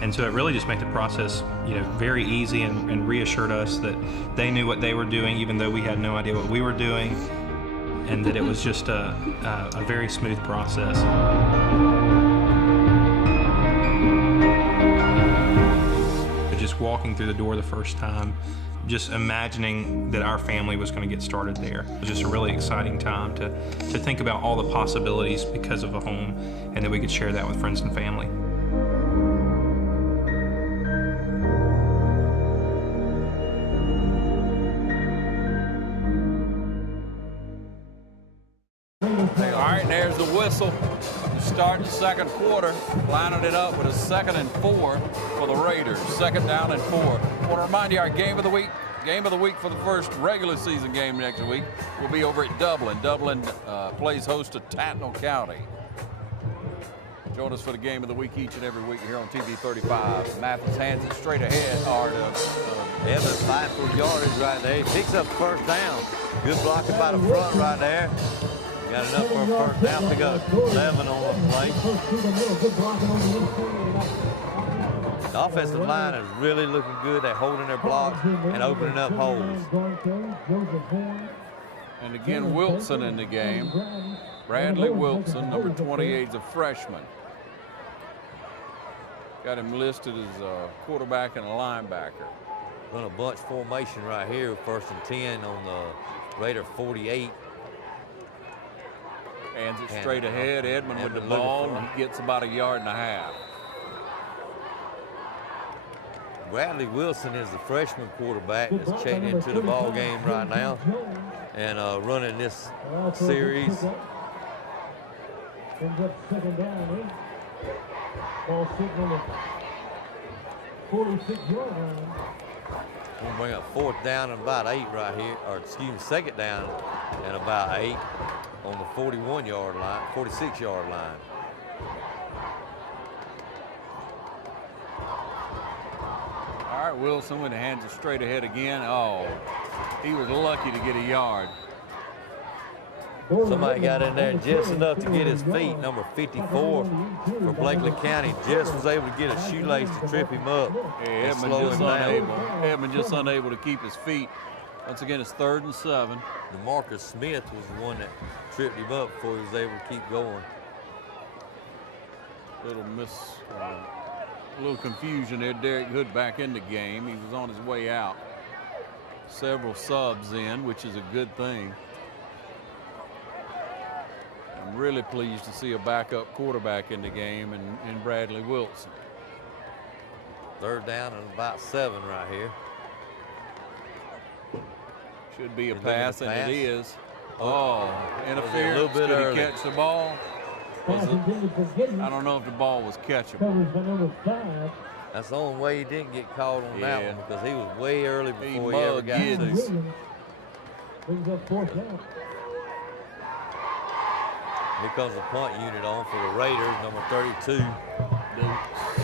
And so it really just made the process, you know, very easy and reassured us that they knew what they were doing even though we had no idea what we were doing, and that it was just a very smooth process. Just walking through the door the first time, just imagining that our family was going to get started there. It was just a really exciting time to think about all the possibilities because of a home, and that we could share that with friends and family. All right, there's the whistle. Start the second quarter, lining it up with a 2nd and 4 for the Raiders. 2nd down and 4. I want to remind you, our game of the week for the first regular season game next week will be over at Dublin. Dublin plays host to Tatnall County. Join us for the game of the week each and every week here on TV 35. Mathis hands it straight ahead. Evans fighting for yardage right there. He picks up first down. Good blocking by the front right there. Got enough for a first down. Pick up 11 on the play. The offensive line is really looking good. They're holding their blocks and opening up holes. And again, Wilson in the game. Bradley Wilson, number 28, is a freshman. Got him listed as a quarterback and a linebacker. Run a bunch formation right here, 1st and 10 on the Raider 48. Hands it straight ahead. Edmond with the ball, and he gets about 1.5 yards. Bradley Wilson is the freshman quarterback that's checking into the ball game right now and running this series. Ends up 2nd down, ball sitting on the 46-yard line. We'll bring up 4th down and about 8 right here, or excuse me, 2nd down and about 8 on the 41-yard line, 46-yard line. All right, Wilson with the hands it straight ahead again. Oh, he was lucky to get 1 yard. Somebody got in there just enough to get his feet. Number 54 for Bleckley County just was able to get a shoelace to trip him up. Yeah, Edmond just unable to keep his feet. Once again, it's 3rd and 7. DeMarcus Smith was the one that tripped him up before he was able to keep going. Little confusion there. Derek Hood back in the game. He was on his way out. Several subs in, which is a good thing. I'm really pleased to see a backup quarterback in the game in Bradley Wilson. 3rd down and about 7 right here. Should be a pass, and it is. Oh, interference. A little bit Did early. he catch the ball? I don't know if the ball was catchable. That's the only way he didn't get caught on that one, because he was way early before he ever got mugged to. Brings up 4th down. Here comes the punt unit on for the Raiders, number 32,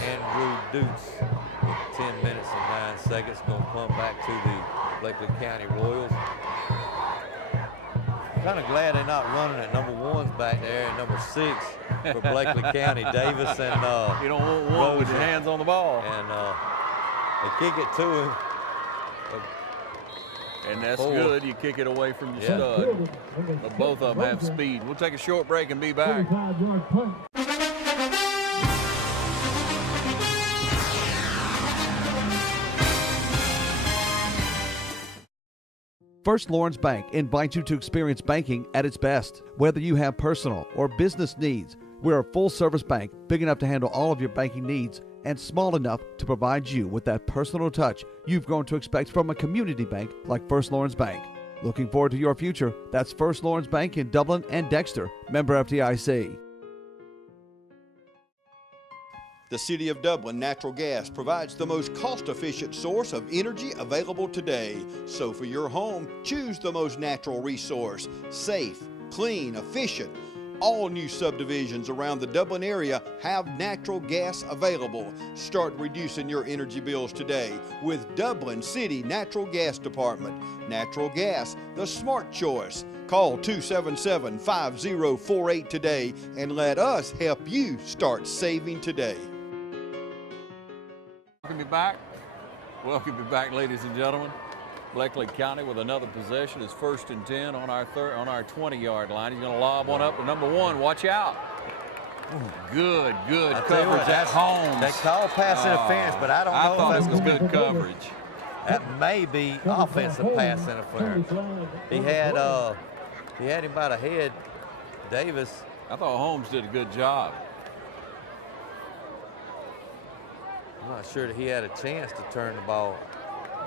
Andrew Dukes. 10 minutes and 9 seconds, going to punt back to the Bleckley County Royals. Kind of glad they're not running at number 1's back there and number 6 for Bleckley County, Davis and you don't want one with your hands on the ball. And they kick it to him. And that's good. You kick it away from your stud. But both of them have speed. We'll take a short break and be back. First Lawrence Bank invites you to experience banking at its best. Whether you have personal or business needs, we're a full-service bank big enough to handle all of your banking needs and small enough to provide you with that personal touch you've grown to expect from a community bank like First Lawrence Bank. Looking forward to your future? That's First Lawrence Bank in Dublin and Dexter, member FDIC. The City of Dublin Natural Gas provides the most cost-efficient source of energy available today. So for your home, choose the most natural resource. Safe, clean, efficient. All new subdivisions around the Dublin area have natural gas available. Start reducing your energy bills today with Dublin City Natural Gas Department. Natural gas, the smart choice. Call 277-5048 today and let us help you start saving today. Welcome you back. Welcome you back, ladies and gentlemen. Bleckley County with another possession. It's 1st and 10 on our 20-yard line. He's going to lob one up to number 1. Watch out. Good coverage at Holmes. They call pass interference, but I don't know. I thought it was good coverage. That may be offensive pass interference. He had him by the head, Davis. I thought Holmes did a good job. I'm not sure that he had a chance to turn the ball.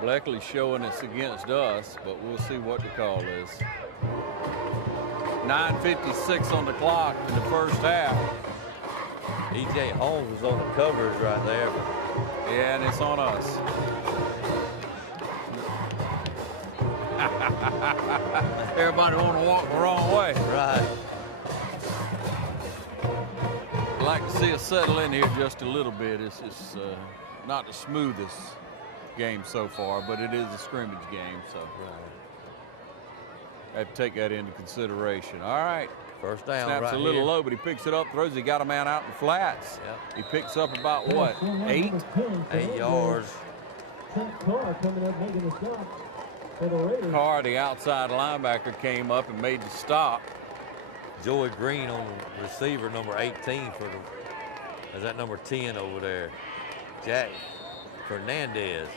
Bleckley showing it's against us, but we'll see what the call is. 9:56 on the clock in the first half. E.J. Holmes was on the coverage right there. Yeah, and it's on us. Everybody want to walk the wrong way. Right. I'd like to see us settle in here just a little bit. It's not the smoothest game so far, but it is a scrimmage game, so I have to take that into consideration. All right. First down. Snaps right a little here. low, but he picks it up, throws. He got a man out in the flats. Yep. He picks up about what, 8? 8 yards. Carr, the outside linebacker, came up and made the stop. Joey Green on the receiver, number 18 for the, is that number 10 over there? Jack Fernandez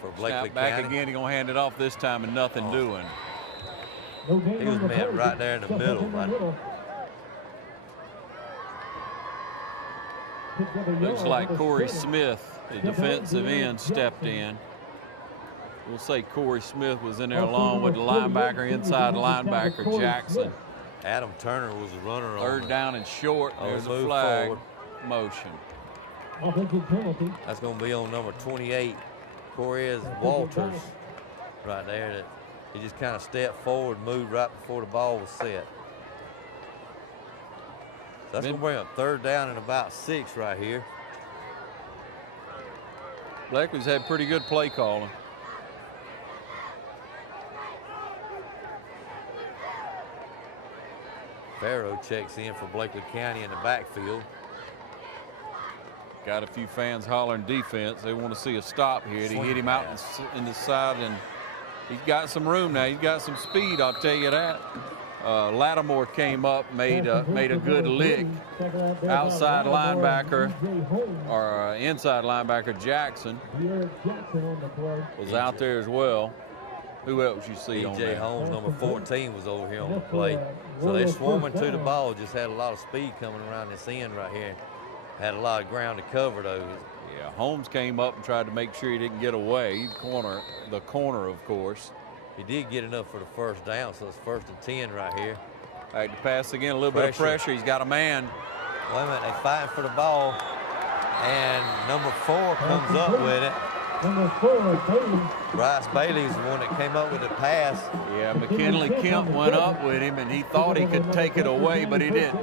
for Bleckley Snap back County. again, he's gonna hand it off this time and nothing doing. He was met right there in the middle. Looks like Corey Smith, the defensive end, stepped in. We'll say Corey Smith was in there along with the linebacker, inside linebacker Jackson. Adam Turner was the runner on Third down and short. There's a flag. Forward. Motion. That's going to be on number 28, Corey Walters, right there. That he just kind of stepped forward, moved right before the ball was set. So that's going to bring up third down and about 6 right here. Bleckley's had pretty good play calling. Farrow checks in for Bleckley County in the backfield. Got a few fans hollering defense. They want to see a stop here. He hit him out in the side, and he's got some room now. He's got some speed, I'll tell you that. Lattimore came up, made a good lick. Outside linebacker, or inside linebacker Jackson was out there as well. Who else you see on there? E.J. Holmes, number 14, was over here on the play. So they're swarming to the ball. Just had a lot of speed coming around this end right here. Had a lot of ground to cover, though. Yeah, Holmes came up and tried to make sure he didn't get away. The corner, of course. He did get enough for the first down, so it's 1st and 10 right here. Back to pass again, a little bit of pressure. He's got a man. Wait a minute, they fighting for the ball. And number 4 comes up with it. Bryce Bailey's the one that came up with the pass. Yeah, McKinley Kemp went up with him, and he thought he could take it away, but he didn't.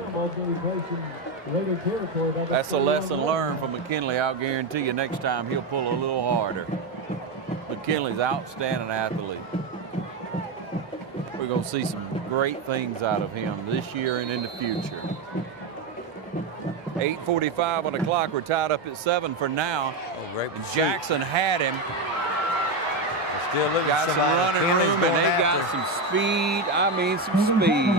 That's a lesson learned from McKinley. I'll guarantee you next time he'll pull a little harder. McKinley's an outstanding athlete. We're going to see some great things out of him this year and in the future. 8:45 on the clock. We're tied up at 7 for now. Oh, great. Jackson had him. Still looking got some running room, and they got some speed. I mean, some speed.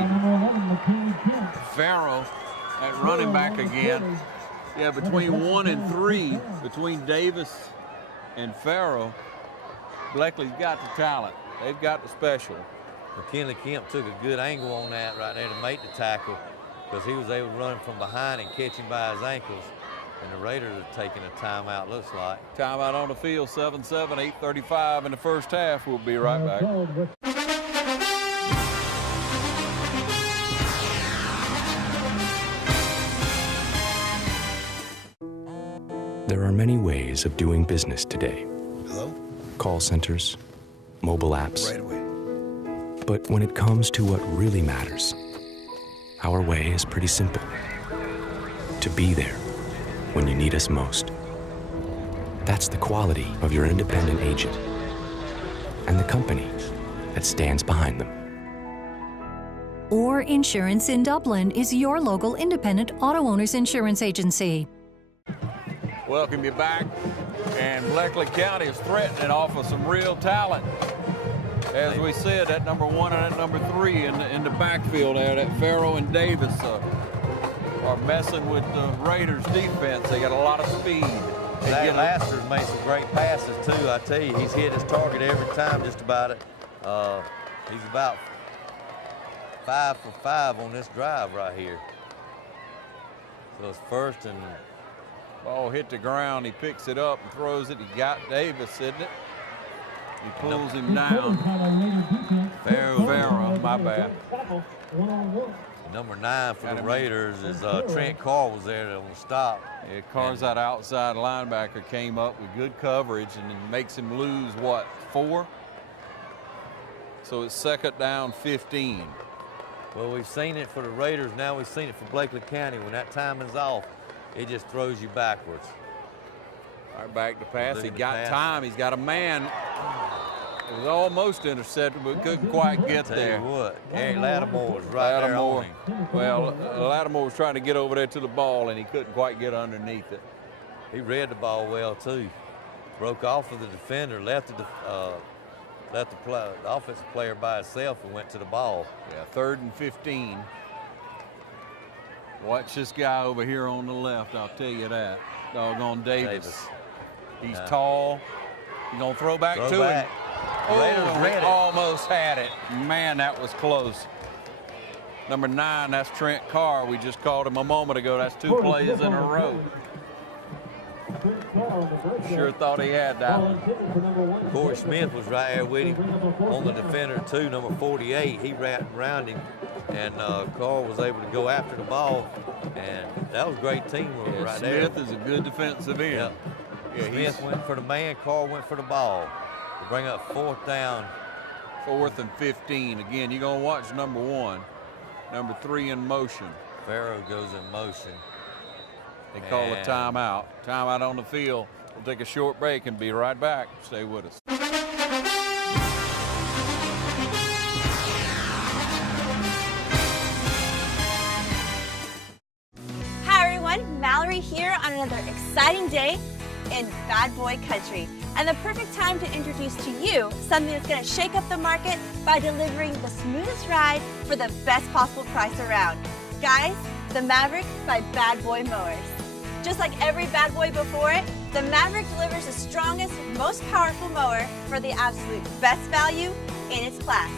Farrow at running back again. Yeah, between 1 and 3, between Davis and Farrow, Bleckley's got the talent. They've got the special. McKinley Kemp took a good angle on that right there to make the tackle, because he was able to run from behind and catch him by his ankles. And the Raiders are taking a timeout, looks like. Timeout on the field, 7-7, 8:35 in the first half. We'll be right back. There are many ways of doing business today. Hello? Call centers, mobile apps. Right away. But when it comes to what really matters, our way is pretty simple. To be there when you need us most. That's the quality of your independent agent and the company that stands behind them. Or Insurance in Dublin is your local independent auto owners insurance agency. Welcome you back. And Bleckley County is threatening off of some real talent. As we said, that number 1 and that number 3 in the backfield there, that Farrow and Davis are messing with the Raiders defense. They got a lot of speed. Zach Laster's made some great passes too, I tell you. He's hit his target every time just about it. He's about 5 for 5 on this drive right here. So it's 1st and... Ball hit the ground, he picks it up and throws it. He got Davis, isn't it? He pulls him down. Farrow, my bad. Number 9 for the Raiders is Trent Carr was there on the stop. Yeah, Carr's that outside linebacker came up with good coverage and then makes him lose, what, 4? So it's 2nd down, 15. Well, we've seen it for the Raiders. Now we've seen it for Bleckley County. When that time is off, it just throws you backwards. All right, back to pass. He got time. He's got a man. It was almost intercepted, but couldn't quite get there. Tell you what, Eric Lattimore was right there on him. Well, Lattimore was trying to get over there to the ball, and he couldn't quite get underneath it. He read the ball well, too. Broke off of the defender, left the offensive player by himself and went to the ball. Yeah, 3rd and 15. Watch this guy over here on the left, I'll tell you that. Doggone Davis. He's tall. He's going to throw back to him. Oh, we almost had it. Man, that was close. Number 9, that's Trent Carr. We just called him a moment ago. That's 2 plays in a row. Sure thought he had that one. Corey Smith was right there with him on the defender too, number 48. He wrapped around him, and Carr was able to go after the ball, and that was great teamwork right there. Smith is a good defensive end. Yep. Yeah, Smith went for the man, Carr went for the ball to bring up 4th down. 4th and 15. Again, you're going to watch number 1. Number 3 in motion. Farrow goes in motion. They call a timeout. Timeout on the field. We'll take a short break and be right back. Stay with us. Hi everyone, Mallory here on another exciting day in Bad Boy Country. And the perfect time to introduce to you something that's going to shake up the market by delivering the smoothest ride for the best possible price around. Guys, the Maverick by Bad Boy Mowers. Just like every Bad Boy before it, the Maverick delivers the strongest, most powerful mower for the absolute best value in its class.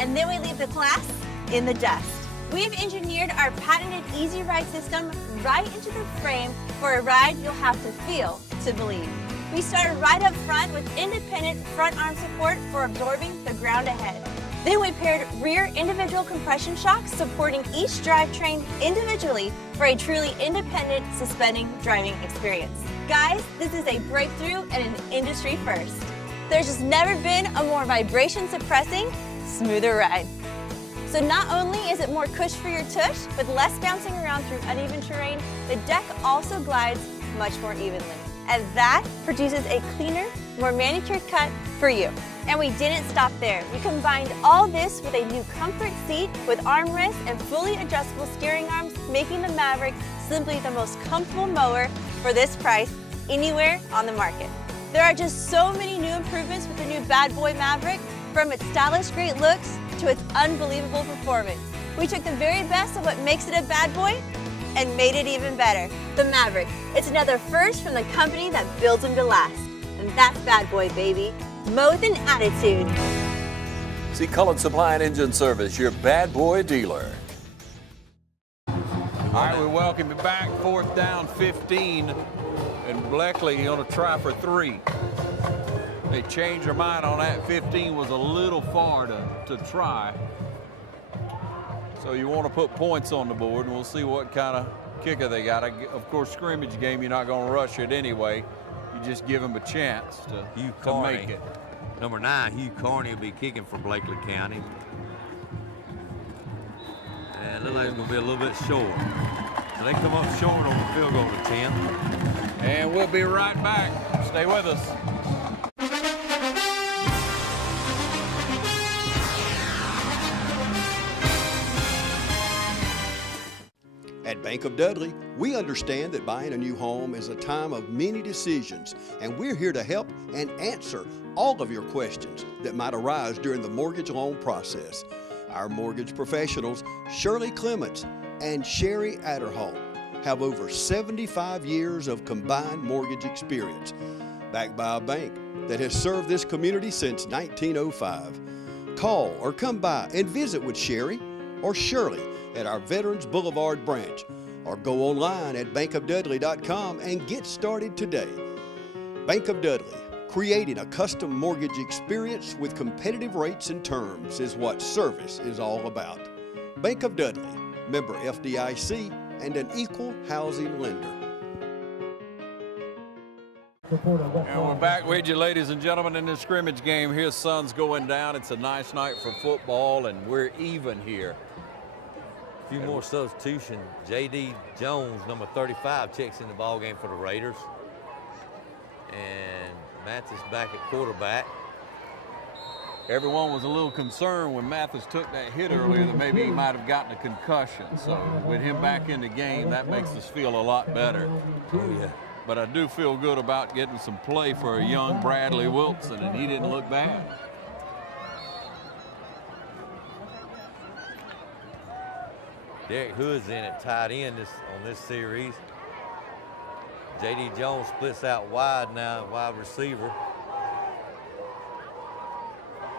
And then we leave the class in the dust. We've engineered our patented Easy Ride system right into the frame for a ride you'll have to feel to believe. We started right up front with independent front arm support for absorbing the ground ahead. Then we paired rear individual compression shocks supporting each drivetrain individually for a truly independent suspending driving experience. Guys, this is a breakthrough and an industry first. There's just never been a more vibration suppressing, smoother ride. So not only is it more cush for your tush, with less bouncing around through uneven terrain, the deck also glides much more evenly. And that produces a cleaner, more manicured cut for you. And we didn't stop there. We combined all this with a new comfort seat with armrests and fully adjustable steering arms, making the Maverick simply the most comfortable mower for this price anywhere on the market. There are just so many new improvements with the new Bad Boy Maverick, from its stylish great looks to its unbelievable performance. We took the very best of what makes it a bad boy and made it even better. The Maverick. It's another first from the company that builds them to last. And that's Bad Boy, baby. Mow with an attitude. See Cullen Supply and Engine Service, your Bad Boy dealer. All right, we welcome you back. 4th down, 15. And Bleckley going to try for 3. They changed their mind on that. 15 was a little far to try. So you want to put points on the board, and we'll see what kind of kicker they got. Of course, scrimmage game, you're not going to rush it anyway. You just give them a chance to make it. Number 9, Hugh Carney will be kicking for Bleckley County. And it looks like it's going to be a little bit short. So they come up short on the field goal attempt. And we'll be right back. Stay with us. At Bank of Dudley, we understand that buying a new home is a time of many decisions, and we're here to help and answer all of your questions that might arise during the mortgage loan process. Our mortgage professionals, Shirley Clements and Sherry Adderhall, have over 75 years of combined mortgage experience, backed by a bank that has served this community since 1905. Call or come by and visit with Sherry or Shirley at our Veterans Boulevard branch, or go online at bankofdudley.com and get started today. Bank of Dudley, creating a custom mortgage experience with competitive rates and terms is what service is all about. Bank of Dudley, member FDIC, and an equal housing lender. And we're back with you, ladies and gentlemen, in this scrimmage game. Here's sun's going down. It's a nice night for football, and we're even here. A few more substitution. J.D. Jones, number 35, checks in the ball game for the Raiders. And Mathis back at quarterback. Everyone was a little concerned when Mathis took that hit earlier that maybe he might have gotten a concussion. So with him back in the game, that makes us feel a lot better. Oh, yeah. But I do feel good about getting some play for a young Bradley Wilson, and he didn't look bad. Derek Hood's in at tight end on this series. J.D. Jones splits out wide now, wide receiver.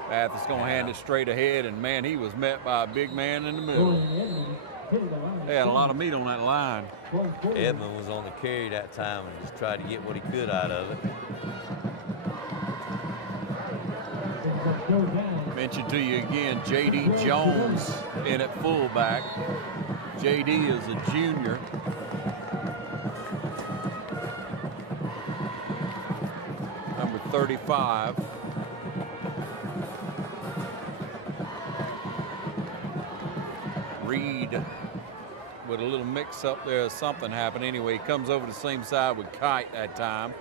Mathis going to hand it straight ahead, and man, he was met by a big man in the middle. They had a lot of meat on that line. Edmond was on the carry that time and just tried to get what he could out of it. Mention to you again, J.D. Jones in at fullback. J.D. is a junior. Number 35. Reed with a little mix up there, something happened. Anyway, he comes over the same side with Kite that time.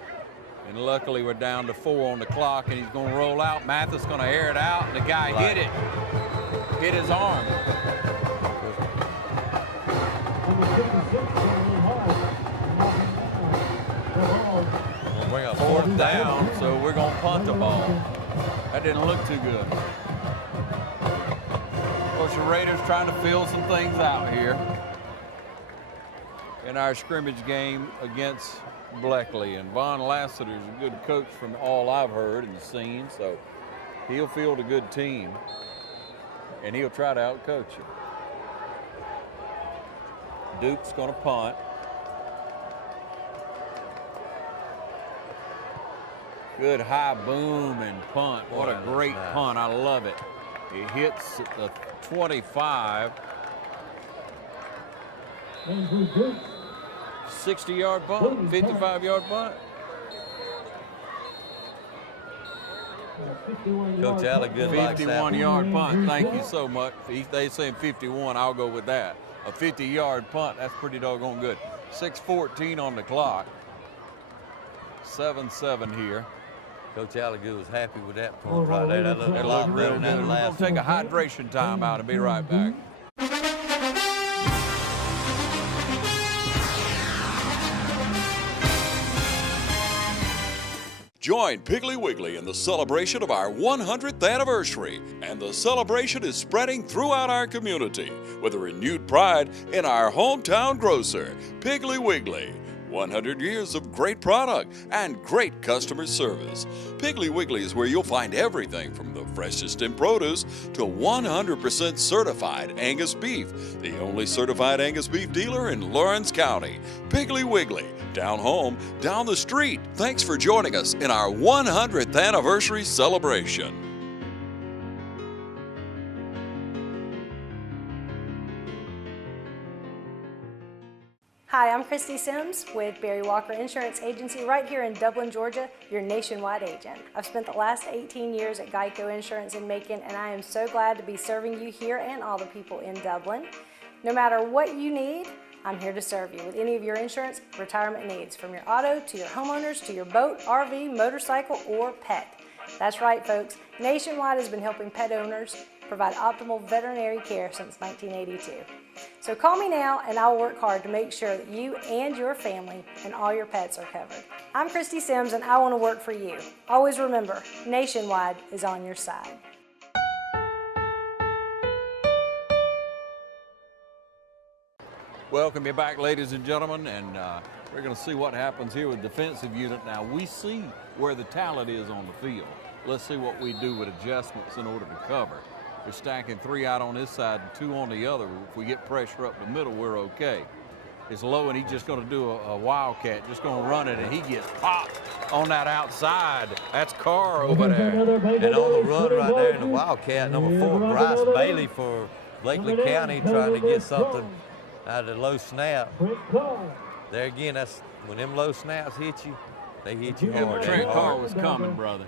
And luckily we're down to 4 on the clock, and he's going to roll out. Mathis going to air it out, and the guy hit it. Hit his arm. We'll bring up 4th down, so we're going to punt the ball. That didn't look too good. Of course, the Raiders trying to fill some things out here in our scrimmage game against Bleckley. And Von Lassiter is a good coach from all I've heard and seen, so he'll field a good team, and he'll try to outcoach you. Duke's going to punt. Good high boom and punt. What a great punt. I love it. It hits at the 25. 60-yard punt, 55-yard punt. Coach Alligood likes that. 51-yard punt. Thank you so much. They saying 51. I'll go with that. A 50-yard punt. That's pretty doggone good. 6:14 on the clock. 7-7 here. Coach Alligood was happy with that punt right there. That looked a lot better than that last one. We'll take a hydration time out and be right back. Join Piggly Wiggly in the celebration of our 100th anniversary, and the celebration is spreading throughout our community with a renewed pride in our hometown grocer, Piggly Wiggly. 100 years of great product and great customer service. Piggly Wiggly is where you'll find everything from the freshest in produce to 100% certified Angus beef, the only certified Angus beef dealer in Lawrence County. Piggly Wiggly, down home, down the street. Thanks for joining us in our 100th anniversary celebration. Hi, I'm Christy Sims with Barry Walker Insurance Agency right here in Dublin, Georgia, your nationwide agent. I've spent the last 18 years at Geico Insurance in Macon, and I am so glad to be serving you here and all the people in Dublin. No matter what you need, I'm here to serve you with any of your insurance retirement needs, from your auto to your homeowners to your boat, RV, motorcycle, or pet. That's right, folks. Nationwide has been helping pet owners provide optimal veterinary care since 1982. So call me now and I will work hard to make sure that you and your family and all your pets are covered. I'm Christy Sims and I want to work for you. Always remember, Nationwide is on your side. Welcome you back, ladies and gentlemen, and we're going to see what happens here with defensive unit. Now, we see where the talent is on the field. Let's see what we do with adjustments in order to cover. We're stacking 3 out on this side and 2 on the other. If we get pressure up the middle, we're okay. It's low, and he's just going to do a wildcat, just going to run it, and he gets popped on that outside. That's Carr over there. And on the run right there in the wildcat, number 4, Bryce Bailey for Bleckley County, trying to get something out of the low snap. There again, that's when them low snaps hit you, they hit you hard. Trent Carr was coming, brother.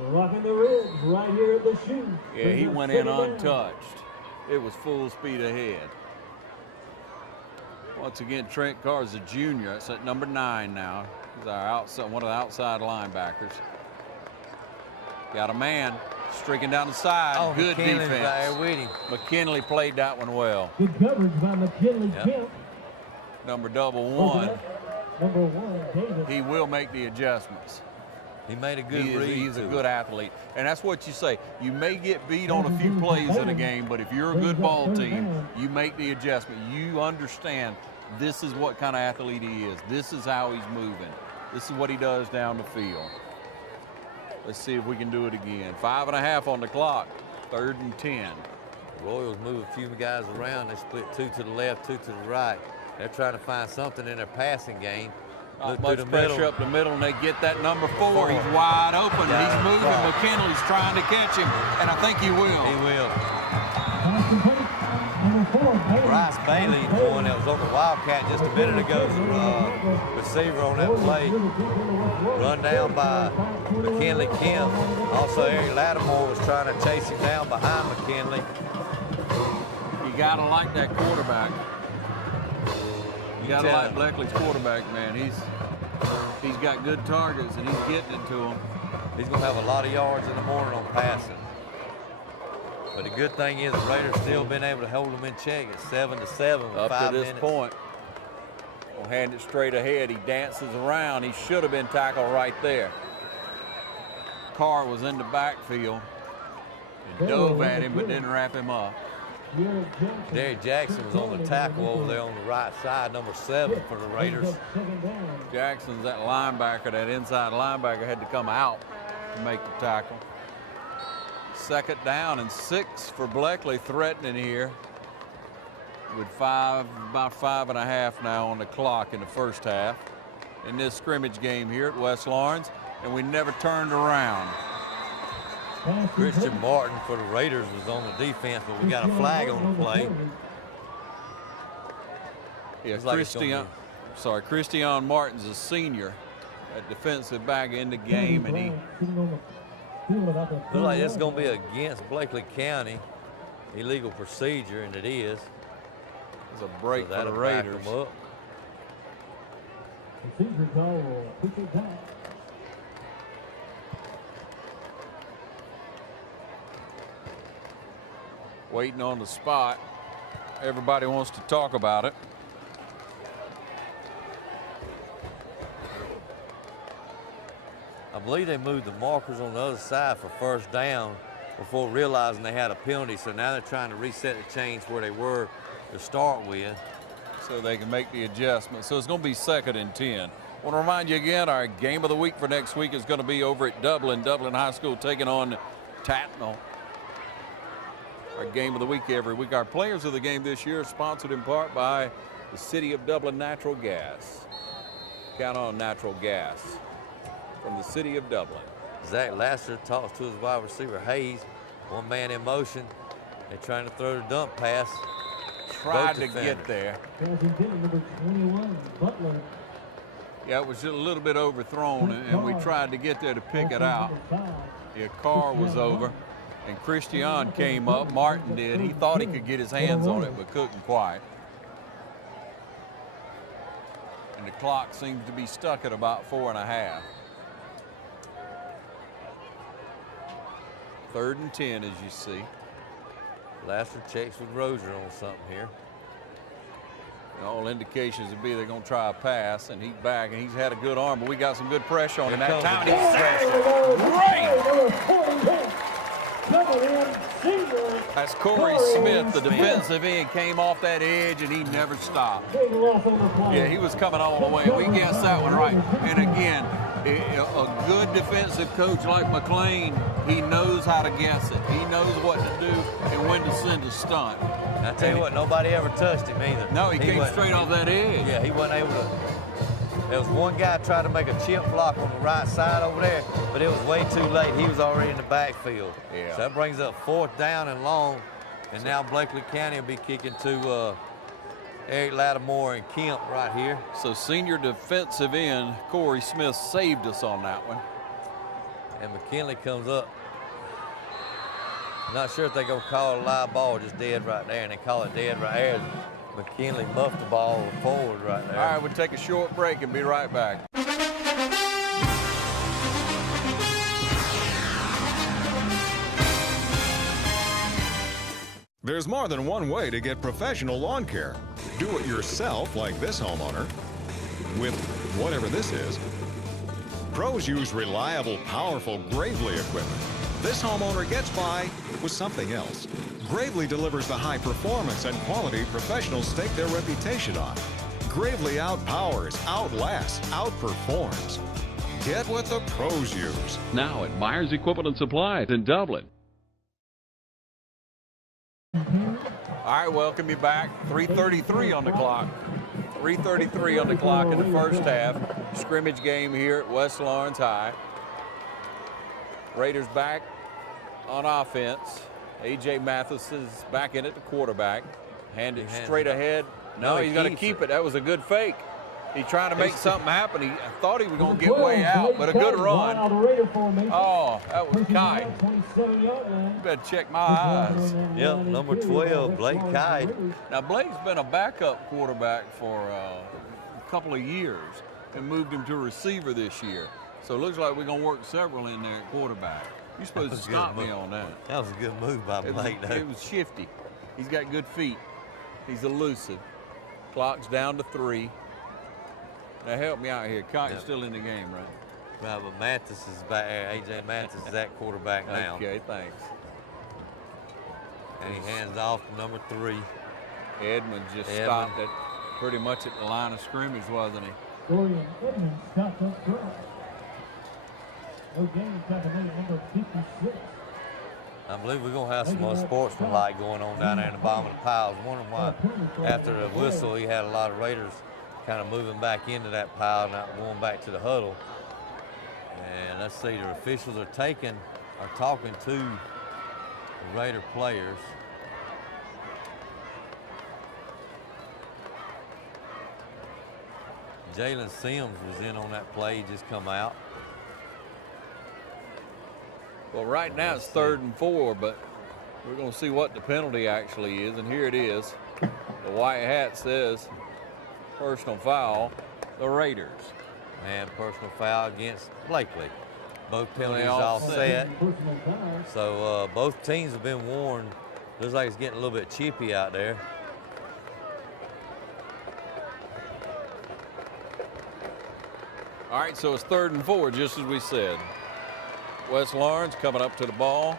Rocking the ribs right here at the shoe. Yeah, he went in untouched. It was full speed ahead. Once again, Trent Carr is a junior. That's at number 9 now. He's our outside, one of the outside linebackers. Got a man streaking down the side. Oh, good McKinley's defense. there with him. McKinley played that one well. Good coverage by McKinley Kemp. Number 1. Number 1, David. He will make the adjustments. He made a good read. He's a good athlete. And that's what you say. You may get beat on a few plays in a game, but if you're a good ball team, you make the adjustment. You understand this is what kind of athlete he is. This is how he's moving. This is what he does down the field. Let's see if we can do it again. 5.5 on the clock, 3rd and 10. The Royals move a few guys around. They split 2 to the left, 2 to the right. They're trying to find something in their passing game. Not much pressure up the middle, and they get that number 4. He's wide open. He's moving. McKinley's trying to catch him, and I think he will. He will. Bryce Bailey, the one that was on the Wildcat just a minute ago, receiver on that play. Run down by McKinley Kemp. Also, Eric Lattimore was trying to chase him down behind McKinley. You got to like that quarterback. You got to like Bleckley's quarterback, man. He's got good targets, and he's getting it to them. He's going to have a lot of yards in the morning on passing. But the good thing is the Raiders still been able to hold them in check at 7-7 with 5 minutes. Up to this point. We'll hand it straight ahead. He dances around. He should have been tackled right there. Carr was in the backfield and dove at him, but didn't wrap him up. Derek Jackson was on the tackle over there on the right side, number 7 for the Raiders. Jackson's that linebacker, that inside linebacker, had to come out to make the tackle. 2nd down and 6 for Bleckley, threatening here with about 5.5 now on the clock in the first half in this scrimmage game here at West Lawrence, and we never turned around. Christian Martin for the Raiders was on the defense, but we got a flag on the play. Yeah, Christian Martin's a senior at defensive back in the game, and he looks like it's going to be against Bleckley County, illegal procedure, and it is. It's a break for the Raiders. Procedure call, appreciate that. Waiting on the spot. Everybody wants to talk about it. I believe they moved the markers on the other side for 1st down before realizing they had a penalty. So now they're trying to reset the chains where they were to start with. So they can make the adjustment. So it's going to be 2nd and 10. I want to remind you again, our game of the week for next week is going to be over at Dublin. Dublin High School taking on Tatnall. Our game of the week every week. Our players of the game this year are sponsored in part by the City of Dublin Natural Gas. Count on natural gas from the City of Dublin. Zach Lasser talks to his wide receiver Hayes. One man in motion. They're trying to throw the dump pass. Tried to get there. Yeah, it was just a little bit overthrown, and we tried to get there to pick it out. Yeah, Carr was over. And Christian came up, Martin did. He thought he could get his hands on it, but couldn't quite. And the clock seems to be stuck at about 4.5. 3rd and 10, as you see. Lasser checks with Rozier on something here. And all indications would be they're going to try a pass, and he's back, and he's had a good arm, but we got some good pressure on him that time. He's great! That's Corey Smith, the defensive end, came off that edge, and he never stopped. Yeah, he was coming all the way. We guessed that one right. And again, a good defensive coach like McLean, he knows how to guess it. He knows what to do and when to send a stunt. I tell you what, nobody ever touched him either. No, he came straight off that edge. Yeah, he wasn't able to. There was one guy trying to make a chip block on the right side over there, but it was way too late. He was already in the backfield. Yeah. So that brings up 4th down and long, and now Bleckley County will be kicking to Eric Lattimore and Kemp right here. So senior defensive end Corey Smith saved us on that one. And McKinley comes up. Not sure if they're going to call it a live ball, just dead right there, and they call it dead right there. McKinley muffed the ball forward right there. All right, we'll take a short break and be right back. There's more than one way to get professional lawn care. Do it yourself, like this homeowner, with whatever this is. Pros use reliable, powerful Gravely equipment. This homeowner gets by with something else. Gravely delivers the high performance and quality professionals stake their reputation on. Gravely outpowers, outlasts, outperforms. Get what the pros use. Now at Myers Equipment and Supplies in Dublin. All right, welcome you back. 3:33 on the clock. 3:33 on the clock in the first half. Scrimmage game here at West Lawrence High. Raiders back on offense. A.J. Mathis is back in at the quarterback. Handed straight ahead. No, he's going to keep it. That was a good fake. He's trying to make something happen. I thought he was going to get way out, but a good run. Oh, that was Kite. You better check my eyes. Yep, number 12, Blake Kite. Now, Blake's been a backup quarterback for a couple of years and moved him to receiver this year. So it looks like we're going to work several in there at quarterback. You're supposed to stop me on that. That was a good move by Blake. It was shifty. He's got good feet. He's elusive. Clock's down to 3. Now help me out here. Kite's still in the game, right? Right, but Mathis is back. A.J. Mathis is at quarterback now. Okay, thanks. And he hands off to number 3. Edmonds just stopped it pretty much at the line of scrimmage, wasn't he? Dorian Edmonds stopped up front. No game coming in number 56. I believe we're going to have some more sportsmanlike going on down there in the bottom of the pile. I was wondering why after the whistle he had a lot of Raiders kind of moving back into that pile, not going back to the huddle. And let's see, the officials are talking to the Raider players. Jalen Sims was in on that play, he just come out. Well, right now it's 3rd and 4, but we're going to see what the penalty actually is, and here it is. The white hat says personal foul, the Raiders. And personal foul against Bleckley. Both penalties all set. So both teams have been warned. Looks like it's getting a little bit chippy out there. All right, so it's 3rd and 4, just as we said. West Lawrence coming up to the ball.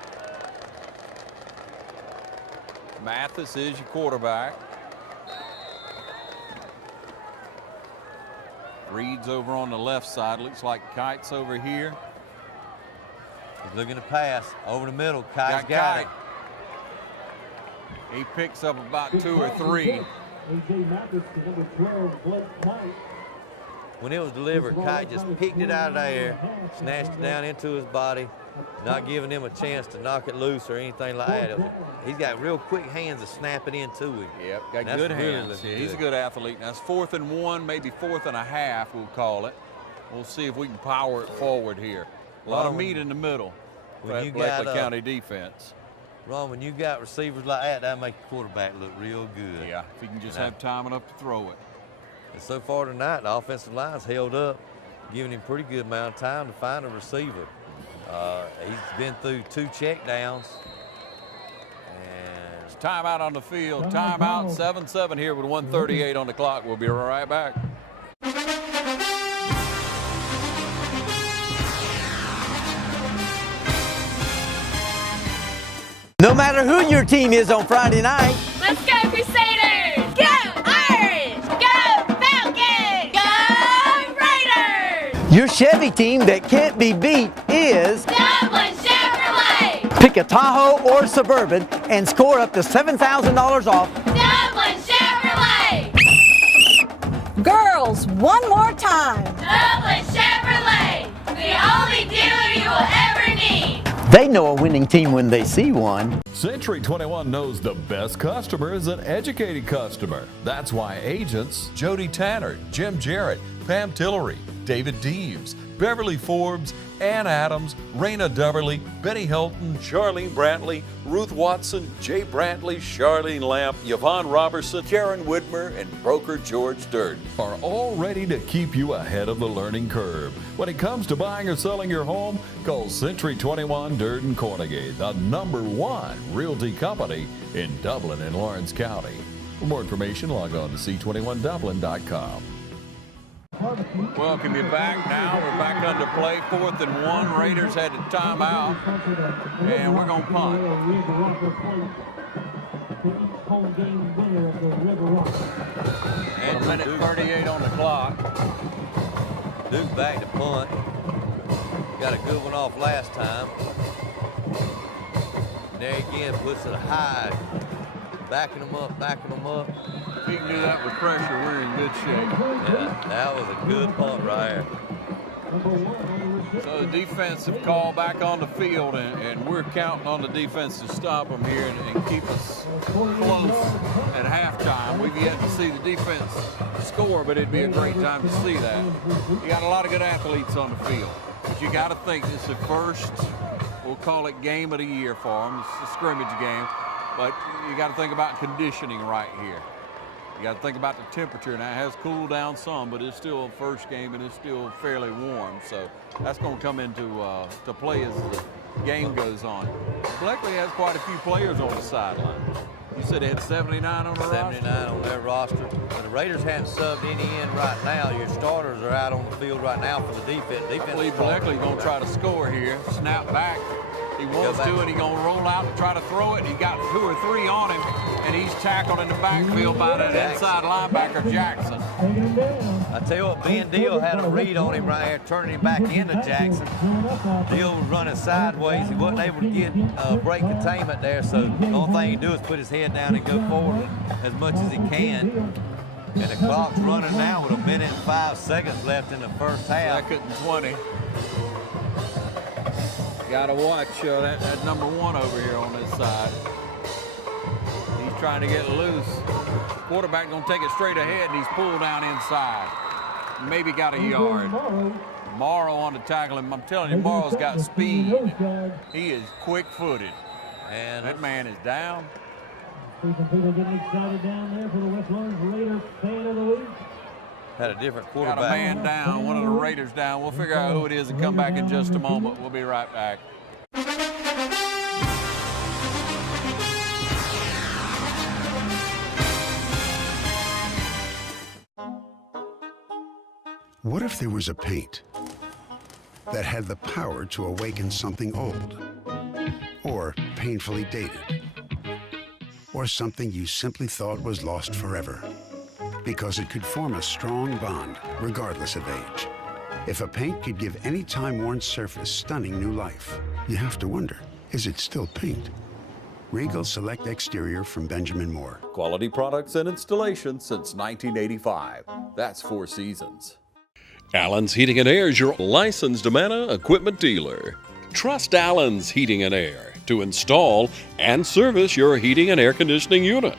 Mathis is your quarterback. Reed's over on the left side. Looks like Kite's over here. He's looking to pass over the middle. Kite's got it. He picks up about 2 or 3. A.J. Mathis to number 12, Blake Kite. When it was delivered, Kite just picked it out of the air, snatched it down into his body, not giving him a chance to knock it loose or anything like that. He's got real quick hands to snap it into him. Yep, got good hands. Yeah, he's a good athlete. Now it's 4th and 1, maybe 4th and a half, we'll call it. We'll see if we can power it forward here. A lot of meat in the middle for that Bleckley County defense. Ron, when you got receivers like that, that makes the quarterback look real good. Yeah, if he can just have time enough to throw it. And so far tonight, the offensive line's held up, giving him a pretty good amount of time to find a receiver. He's been through 2 checkdowns. And it's timeout on the field. Timeout, 7-7 here with 1:38 on the clock. We'll be right back. No matter who your team is on Friday night, Let's go, Crusaders! Go, Irish! Go, Falcons! Go, Raiders! your Chevy team that can't be beat is Dublin Chevrolet! pick a Tahoe or Suburban and score up to $7,000 off. Dublin Chevrolet! Girls, one more time. Dublin Chevrolet! The only dealer you will ever need! They know a winning team when they see one. Century 21 knows the best customer is an educated customer. That's why agents Jody Tanner, Jim Jarrett, Pam Tillery, David Deeves, Beverly Forbes, Ann Adams, Raina Deverly, Betty Helton, Charlene Brantley, Ruth Watson, Jay Brantley, Charlene Lamp, Yvonne Robertson, Karen Whitmer, and broker George Durden are all ready to keep you ahead of the learning curve. When it comes to buying or selling your home, call Century 21 Durden Cornegay, the #1 realty company in Dublin and Lawrence County. For more information, log on to c21dublin.com. Welcome you back. Now we're back under play. 4th and 1. Raiders had a timeout, and we're going to punt. And a minute 38 on the clock. Duke back to punt. Got a good one off last time. And there again, puts it high. Backing them up, backing them up. If we can do that with pressure, we're in good shape. Yeah, that was a good punt right here. So the defensive call back on the field, and we're counting on the defense to stop them here and keep us close at halftime. We've yet to see the defense score, but it'd be a great time to see that. You got a lot of good athletes on the field, but you got to think this is the first, we'll call it game of the year for them. It's a scrimmage game, but you got to think about conditioning right here. You got to think about the temperature. Now, it has cooled down some, but it's still a first game, and it's still fairly warm. So that's going to come into to play as the game goes on. Bleckley has quite a few players on the sideline. You said they had 79 on the roster? 79 on their roster. But the Raiders haven't subbed any in right now. Your starters are out on the field right now for the defense. I believe Bleckley's going to try to score here. Snap back. He wants to, and he's going to roll out and try to throw it. He got 2 or 3 on him, and he's tackled in the backfield by that inside linebacker, Jackson. I tell you what, Ben Deal had a read on him right here, turning him back into Jackson. Deal was running sideways. He wasn't able to get break containment there, so the only thing he can do is put his head down and go forward as much as he can. And the clock's running now with 1 minute and 5 seconds left in the first half. 2nd and 20. Got to watch that number 1 over here on this side. He's trying to get loose. Quarterback going to take it straight ahead, and he's pulled down inside. Maybe got a yard. Morrow on to tackle him. I'm telling you, Morrow's got speed. He is quick-footed. And that man is down. See some people getting excited down there for the West Lawrence Raider fan of the week. Had a different quarterback. Got a man down, one of the Raiders down. We'll figure out who it is and come back in just a moment. We'll be right back. What if there was a paint that had the power to awaken something old, or painfully dated, or something you simply thought was lost forever? Because it could form a strong bond, regardless of age. If a paint could give any time-worn surface stunning new life, you have to wonder, is it still paint? Regal Select Exterior from Benjamin Moore. Quality products and installation since 1985. That's 4 seasons. Allen's Heating and Air is your licensed Amana equipment dealer. Trust Allen's Heating and Air to install and service your heating and air conditioning unit.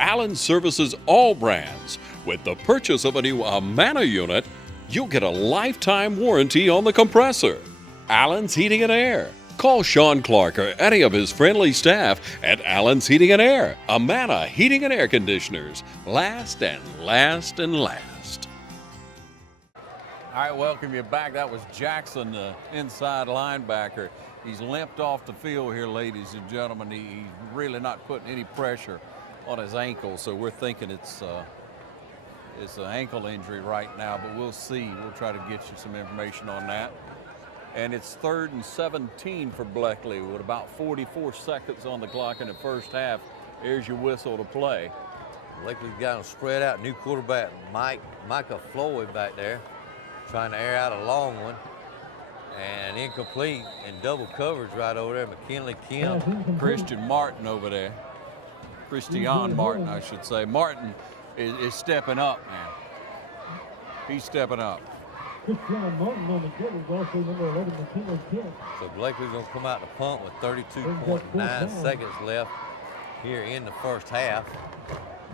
Allen services all brands. With the purchase of a new Amana unit, you'll get a lifetime warranty on the compressor. Allen's Heating and Air. Call Sean Clark or any of his friendly staff at Allen's Heating and Air. Amana Heating and Air Conditioners. Last and last and last. All right, welcome you back. That was Jackson, the inside linebacker. He's limped off the field here, ladies and gentlemen. He's really not putting any pressure on his ankle, so we're thinking it's an ankle injury right now, but we'll see. We'll try to get you some information on that. And it's 3rd and 17 for Bleckley with about 44 seconds on the clock in the first half. There's your whistle to play. Bleckley's got him spread out. New quarterback Micah Floyd back there, trying to air out a long one. And incomplete in double coverage right over there. McKinley Kim. Christian Martin over there. Christian Martin, I should say. Martin is stepping up, man. He's stepping up. Martin on the kick is also number 11, McKinley Kim. So Bleckley's going to come out to punt with 32.9 seconds left here in the first half.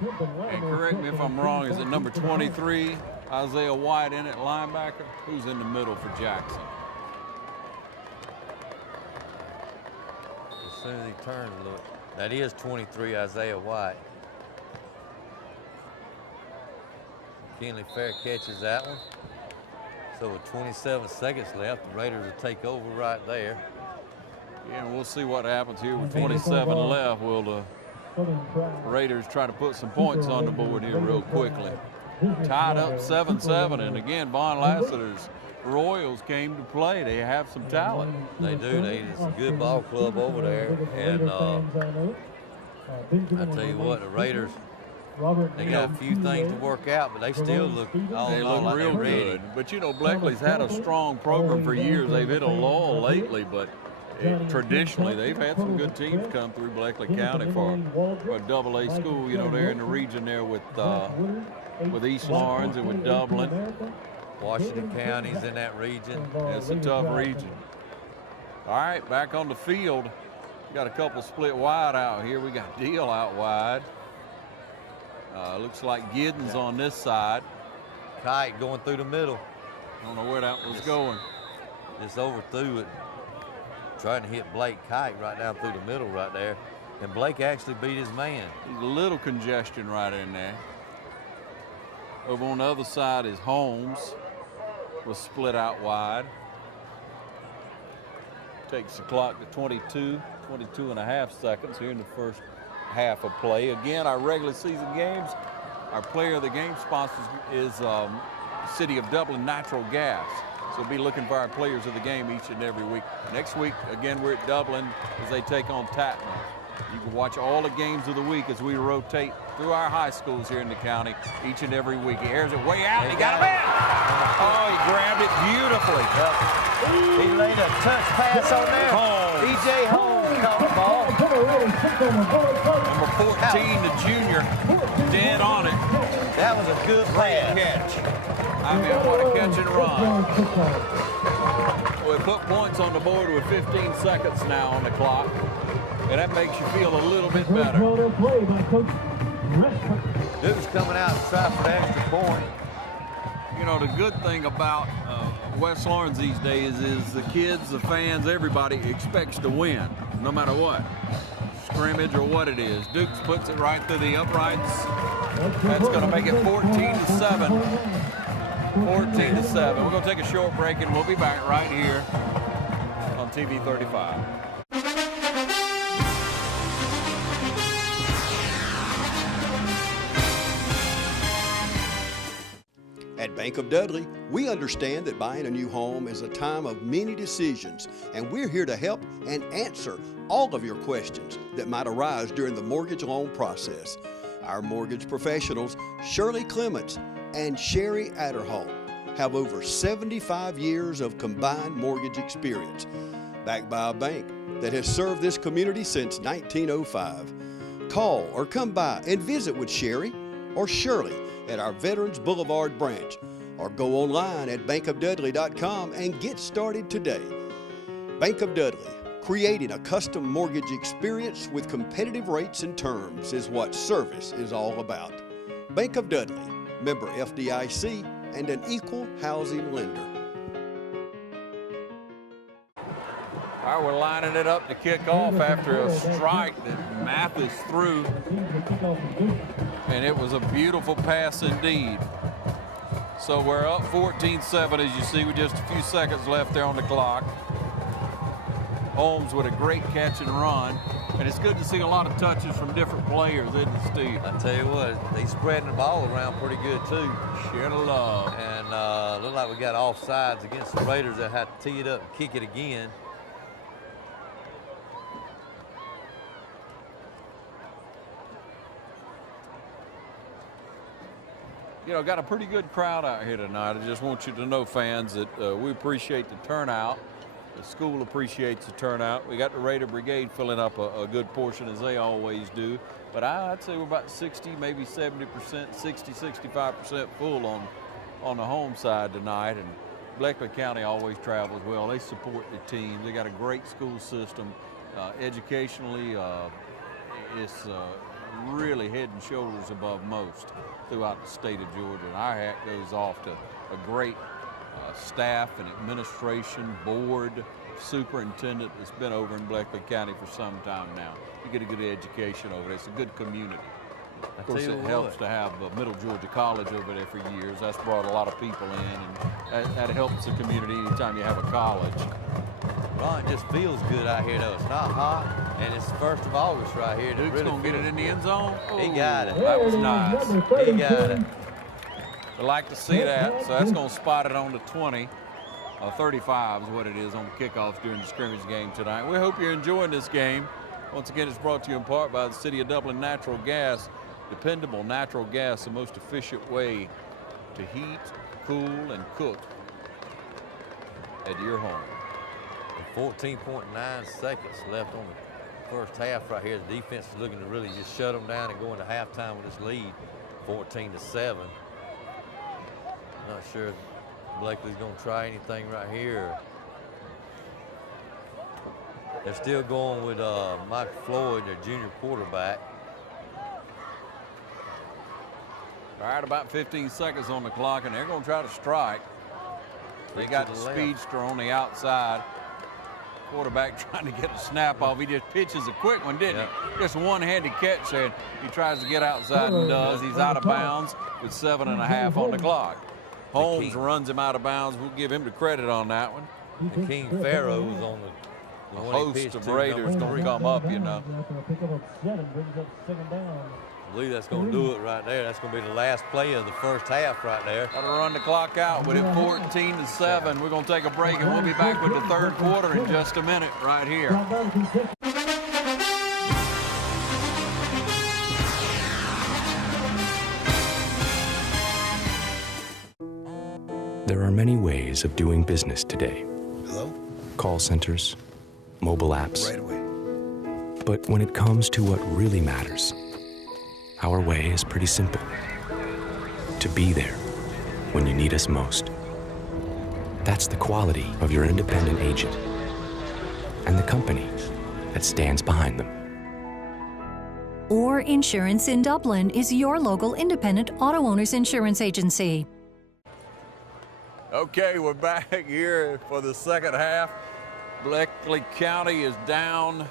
And correct me if I'm wrong, is it number 23, Isaiah White in it, linebacker? Who's in the middle for Jackson? As soon as he turns, look. That is 23, Isaiah White. McKinley fair catches that one. So with 27 seconds left, the Raiders will take over right there. Yeah, and we'll see what happens here with 27 left. Will the Raiders try to put some points on the board here real quickly? tied up 7-7, and again, Von Lassiter's Royals came to play. They have some talent. They do. It's a good ball club over there, and I tell you what, the Raiders, they got a few things to work out, but they still look like real good. But you know, Bleckley's had a strong program for years. They've hit a lull lately, but traditionally they've had some good teams come through Bleckley County for a AA school. You know, they're in the region there with East Lawrence and with Dublin. Washington County's in that region. It's a tough region. All right, back on the field. We got a couple split wide out here. We got Deal out wide. Looks like Giddens on this side. Kite going through the middle. I don't know where that was going. Just overthrew it. Trying to hit Blake Kite right down through the middle right there. And Blake actually beat his man. There's a little congestion right in there. Over on the other side is Holmes. Was split out wide. Takes the clock to 22 and a half seconds here in the first half of play. Again, our regular season games, our player of the game sponsor is City of Dublin Natural Gas. So we'll be looking for our players of the game each and every week. Next week, again, we're at Dublin as they take on Tatman. You can watch all the games of the week as we rotate through our high schools here in the county each and every week. He airs it way out. He got him in. Oh, he grabbed it beautifully. He laid a touch pass on there. E.J. Holmes caught the ball. Number 14, the junior, dead on it. That was a good catch. I mean, what a catch and run. We put points on the board with 15 seconds now on the clock. And that makes you feel a little bit better. Duke's coming out to try for the extra point. You know, the good thing about West Lawrence these days is the kids, the fans, everybody expects to win, no matter what. Scrimmage or what it is. Dukes puts it right through the uprights. That's going to make it 14-7. 14-7. We're going to take a short break, and we'll be back right here on TV 35. At Bank of Dudley, we understand that buying a new home is a time of many decisions, and we're here to help and answer all of your questions that might arise during the mortgage loan process. Our mortgage professionals, Shirley Clements and Sherry Adderhall, have over 75 years of combined mortgage experience, backed by a bank that has served this community since 1905. Call or come by and visit with Sherry or Shirley at our Veterans Boulevard branch, or go online at bankofdudley.com and get started today. Bank of Dudley, creating a custom mortgage experience with competitive rates and terms is what service is all about. Bank of Dudley, member FDIC, and an equal housing lender. All right, we're lining it up to kick off after a strike that Mathis threw. And it was a beautiful pass indeed. So we're up 14-7, as you see, with just a few seconds left there on the clock. Holmes with a great catch and run. And it's good to see a lot of touches from different players, isn't it, Steve? I tell you what, they spreading the ball around pretty good, too. Share the love. And look like we got offsides against the Raiders that had to tee it up and kick it again. You know, got a pretty good crowd out here tonight. I just want you to know, fans, that we appreciate the turnout. The school appreciates the turnout. We got the Raider Brigade filling up a good portion, as they always do. But I'd say we're about 60, maybe 70%, 60, 65% full on the home side tonight. And Bleckley County always travels well. They support the team. They got a great school system. Educationally, it's really head and shoulders above most throughout the state of Georgia. And our hat goes off to a great staff and administration, board, superintendent that's been over in Bleckley County for some time now. You get a good education over there. It's a good community. Of course, it helps to have Middle Georgia College over there for years. That's brought a lot of people in, and that helps the community anytime you have a college. Ron, it just feels good out here, though. It's not hot, and it's 1st of August right here. Duke's really going to get it in the end zone. He got it. That was nice. He got it. We like to see that. So that's going to spot it on the 20. 35 is what it is on the kickoffs during the scrimmage game tonight. We hope you're enjoying this game. Once again, it's brought to you in part by the City of Dublin Natural Gas. Dependable natural gas, the most efficient way to heat, cool, and cook at your home. 14.9 seconds left on the first half right here. The defense is looking to really just shut them down and go into halftime with this lead, 14-7. Not sure if Bleckley's going to try anything right here. They're still going with Mike Floyd, their junior quarterback. All right, about 15 seconds on the clock, and they're going to try to strike. They got the speedster on the outside. Quarterback trying to get a snap off. He just pitches a quick one, didn't he? Just a one-handed catch there. He tries to get outside and does. He's out of bounds with 7.5 on the clock. Holmes runs him out of bounds. We'll give him the credit on that one. The King Pharaoh was on the a host of Raiders going to come up, you know. I believe that's going to do it right there. That's going to be the last play of the first half right there. Got to run the clock out with it 14-7. We're going to take a break, and we'll be back with the third quarter in just a minute right here. There are many ways of doing business today. Hello? Call centers, mobile apps. Right away. But when it comes to what really matters, our way is pretty simple. To be there when you need us most. That's the quality of your independent agent and the company that stands behind them. Or Insurance in Dublin is your local independent auto owners insurance agency. Okay, we're back here for the second half. Bleckley County is down.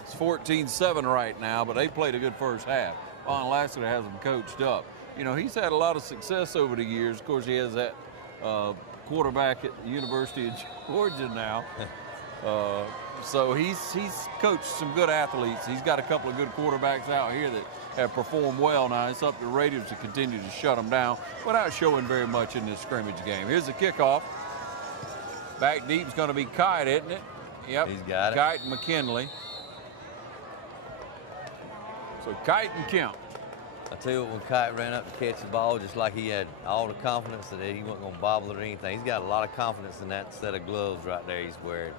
It's 14-7 right now, but they played a good first half. Ron Lassiter has them coached up. You know, he's had a lot of success over the years. Of course, he has that quarterback at the University of Georgia now. So he's coached some good athletes. He's got a couple of good quarterbacks out here that have performed well. Now it's up to the Raiders to continue to shut them down without showing very much in this scrimmage game. Here's the kickoff. Back deep is going to be Kite, isn't it? Yep. He's got it. Kite and McKinley. So Kite and Kemp. I tell you what, when Kite ran up to catch the ball, just like he had all the confidence that he wasn't going to bobble it or anything. He's got a lot of confidence in that set of gloves right there he's wearing.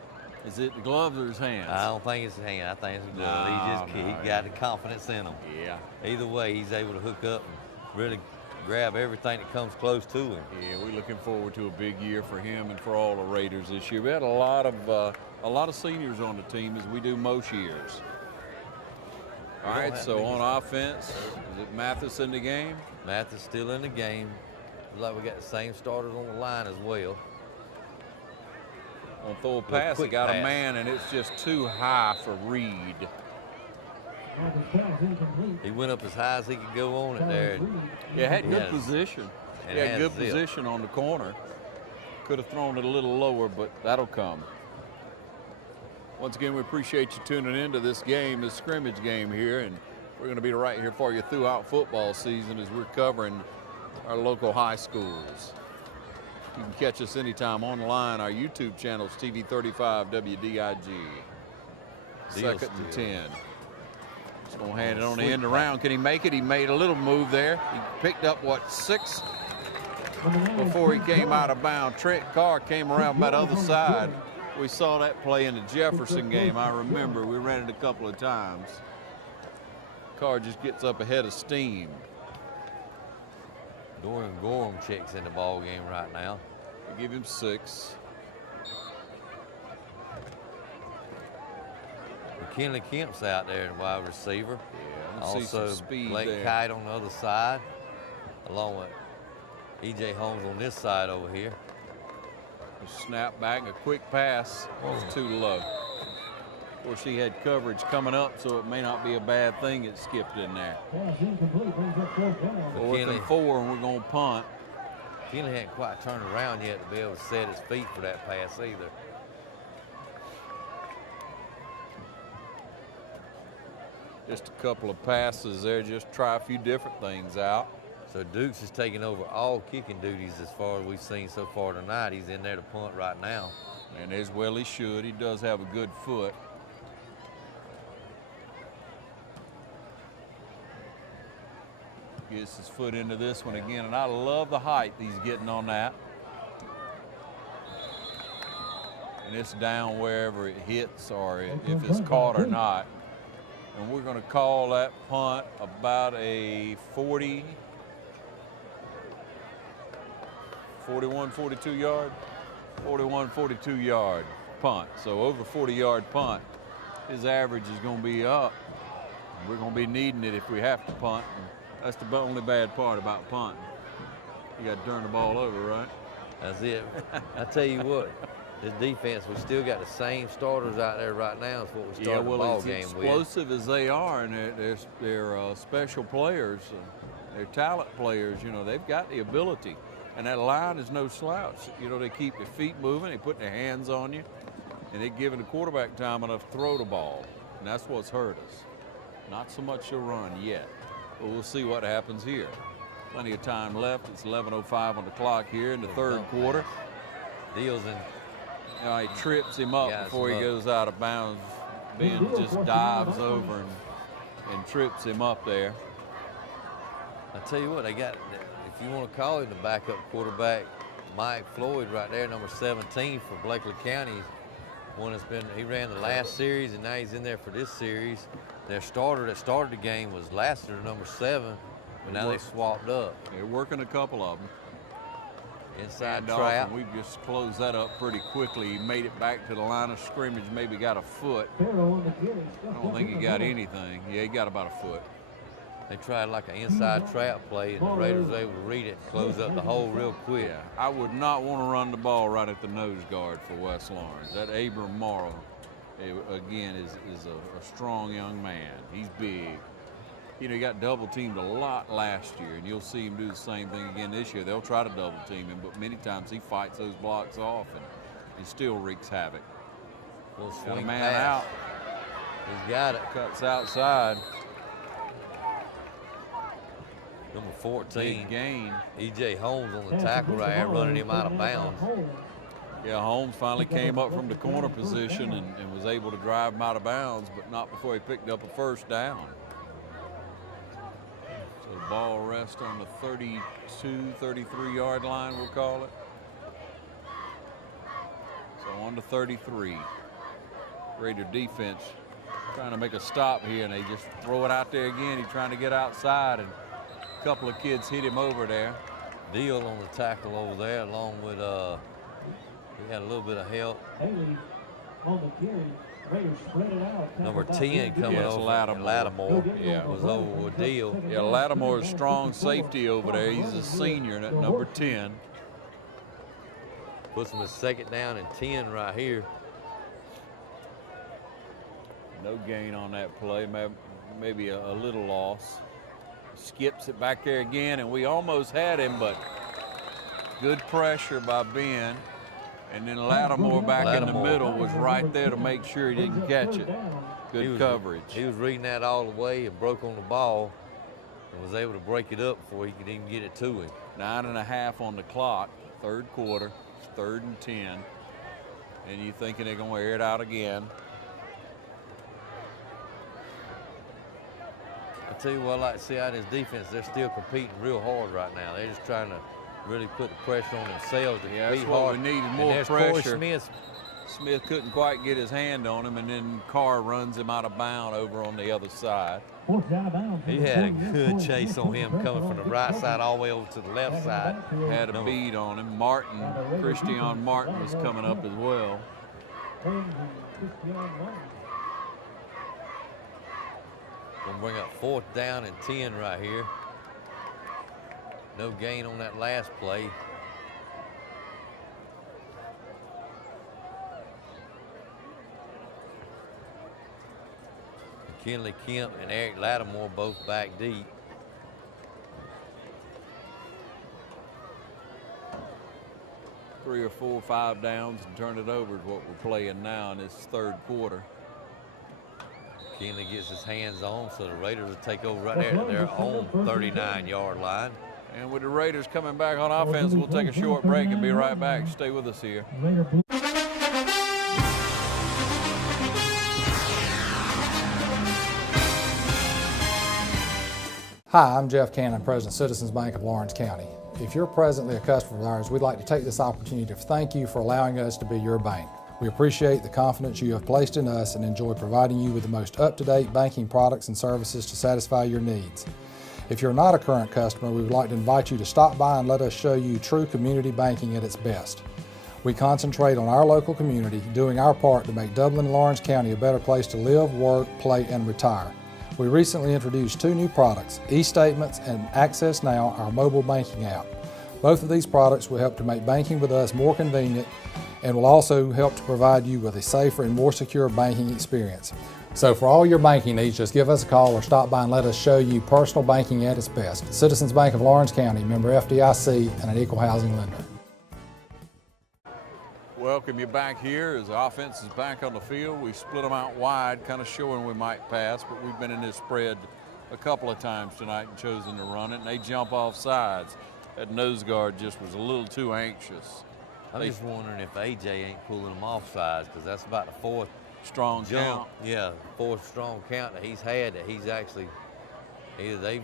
Is it the gloves or his hands? I don't think it's his hand. I think it's the gloves. He got the confidence in them. Yeah. Either way, he's able to hook up and really grab everything that comes close to him. Yeah, we're looking forward to a big year for him and for all the Raiders this year. We had a lot of seniors on the team, as we do most years. All right, so on offense, is it Mathis in the game? Mathis still in the game. Looks like we got the same starters on the line as well. On throw a pass, he got a man, and it's just too high for Reed. He went up as high as he could go on it there. Yeah, had good position. He had good position on the corner. Could have thrown it a little lower, but that'll come. Once again, we appreciate you tuning into this game, this scrimmage game here, and we're going to be right here for you throughout football season as we're covering our local high schools. You can catch us anytime online. Our YouTube channel is TV 35 WDIG. Second and 10. Just going to hand it on the end around. Can he make it? He made a little move there. He picked up, what, 6 before he came out of bounds. Trent Carr came around from that other side. We saw that play in the Jefferson game. I remember we ran it a couple of times. Carr just gets up ahead of steam. Dorian Gorham checks in the ball game right now. We give him 6. McKinley Kemp's out there in wide receiver. Yeah, also Blake Kite on the other side, along with E.J. Holmes on this side over here. A snap back, a quick pass was too low. Of course, he had coverage coming up, so it may not be a bad thing it skipped in there. 4th and 4, and we're going to punt. McKinley hadn't quite turned around yet to be able to set his feet for that pass either. Just a couple of passes there, just try a few different things out. So Dukes is taking over all kicking duties as far as we've seen so far tonight. He's in there to punt right now. And as well he should. He does have a good foot. Gets his foot into this one again, and I love the height he's getting on that. And it's down wherever it hits or if it's caught or not. And we're going to call that punt about a 41, 42 yard? 41, 42 yard punt. So over 40-yard punt. His average is going to be up. We're going to be needing it if we have to punt. And that's the only bad part about punting. You got to turn the ball over, right? That's it. I tell you what, this defense, we still got the same starters out there right now as what we started the ball game with. Explosive as they are, and they're special players, they're talent players. You know, they've got the ability, and that line is no slouch. You know, they keep their feet moving, they put their hands on you, and they're giving the quarterback time enough to throw the ball, and that's what's hurt us. Not so much the run yet, but we'll see what happens here. Plenty of time left. It's 11:05 on the clock here in the third quarter. Deals in. He trips him up before he goes out of bounds. Ben just dives over and trips him up there. I tell you what, they got, if you want to call him the backup quarterback, Mike Floyd right there, number 17 for Bleckley County. He ran the last series, and now he's in there for this series. Their starter that started the game was Lassiter, number 7, but now they swapped up. They're working a couple of them. Inside trap. We just closed that up pretty quickly. He made it back to the line of scrimmage, maybe got a foot. I don't think he got anything. Yeah, he got about a foot. They tried like an inside trap play, and the Raiders were able to read it and close up the hole real quick. Yeah, I would not want to run the ball right at the nose guard for West Lawrence. That Abram Morrow, again, is a strong young man. He's big. You know, he got double teamed a lot last year, and you'll see him do the same thing again this year. They'll try to double team him, but many times he fights those blocks off, and he still wreaks havoc. Little Got a swing man pass. out. He's got it. Cuts outside. Number 14. Big gain. E.J. Holmes on the tackle right here, running him out of bounds. Yeah, Holmes finally came up from the corner position and was able to drive him out of bounds, but not before he picked up a first down. So the ball rests on the 32, 33-yard line, we'll call it. So on to 33. Raider defense trying to make a stop here, and they just throw it out there again. He's trying to get outside, and a couple of kids hit him over there. Deal on the tackle over there, along with he had a little bit of help. Number 10 coming over. Lattimore. Yeah, was over with Deal. Yeah, Lattimore's strong safety over there. He's a senior at number 10. Puts him at 2nd down and 10 right here. No gain on that play, maybe a little loss. Skips it back there again, and we almost had him, but good pressure by Ben. And then Lattimore back in the middle was right there to make sure he didn't catch it. Good coverage. He was reading that all the way and broke on the ball and was able to break it up before he could even get it to him. 9.5 on the clock, third quarter, 3rd and 10. And you're thinking they're going to air it out again. I tell you what I like to see out of this defense, they're still competing real hard right now. They're just trying to really put the pressure on themselves to compete That's what hard. we needed, more pressure. Smith couldn't quite get his hand on him, and then Carr runs him out of bounds over on the other side. He had a good chase on him coming from the right side all the way over to the left side. Had a bead on him. Christian Martin was coming up as well. Gonna bring up 4th down and 10 right here. No gain on that last play. McKinley Kemp and Eric Lattimore both back deep. Three or 4 or 5 downs and turn it over is what we're playing now in this third quarter. McKinley gets his hands on, so the Raiders will take over right there at their own 39-yard line. And with the Raiders coming back on offense, we'll take a short break and be right back. Stay with us here. Hi, I'm Jeff Cannon, President Citizens Bank of Lawrence County. If you're presently a customer of ours, we'd like to take this opportunity to thank you for allowing us to be your bank. We appreciate the confidence you have placed in us and enjoy providing you with the most up-to-date banking products and services to satisfy your needs. If you're not a current customer, we would like to invite you to stop by and let us show you true community banking at its best. We concentrate on our local community, doing our part to make Dublin and Lawrence County a better place to live, work, play, and retire. We recently introduced 2 new products, eStatements and Access Now, our mobile banking app. Both of these products will help to make banking with us more convenient and will also help to provide you with a safer and more secure banking experience. So for all your banking needs, just give us a call or stop by and let us show you personal banking at its best. Citizens Bank of Lawrence County, member FDIC, and an equal housing lender. Welcome you back here as the offense is back on the field. We split them out wide, kind of showing we might pass, but we've been in this spread a couple of times tonight and chosen to run it, and they jump off sides. That nose guard just was a little too anxious. I'm just wondering if AJ ain't pulling them off sides, because that's about the 4th strong count. Yeah, 4th strong count that he's had that he's actually, either they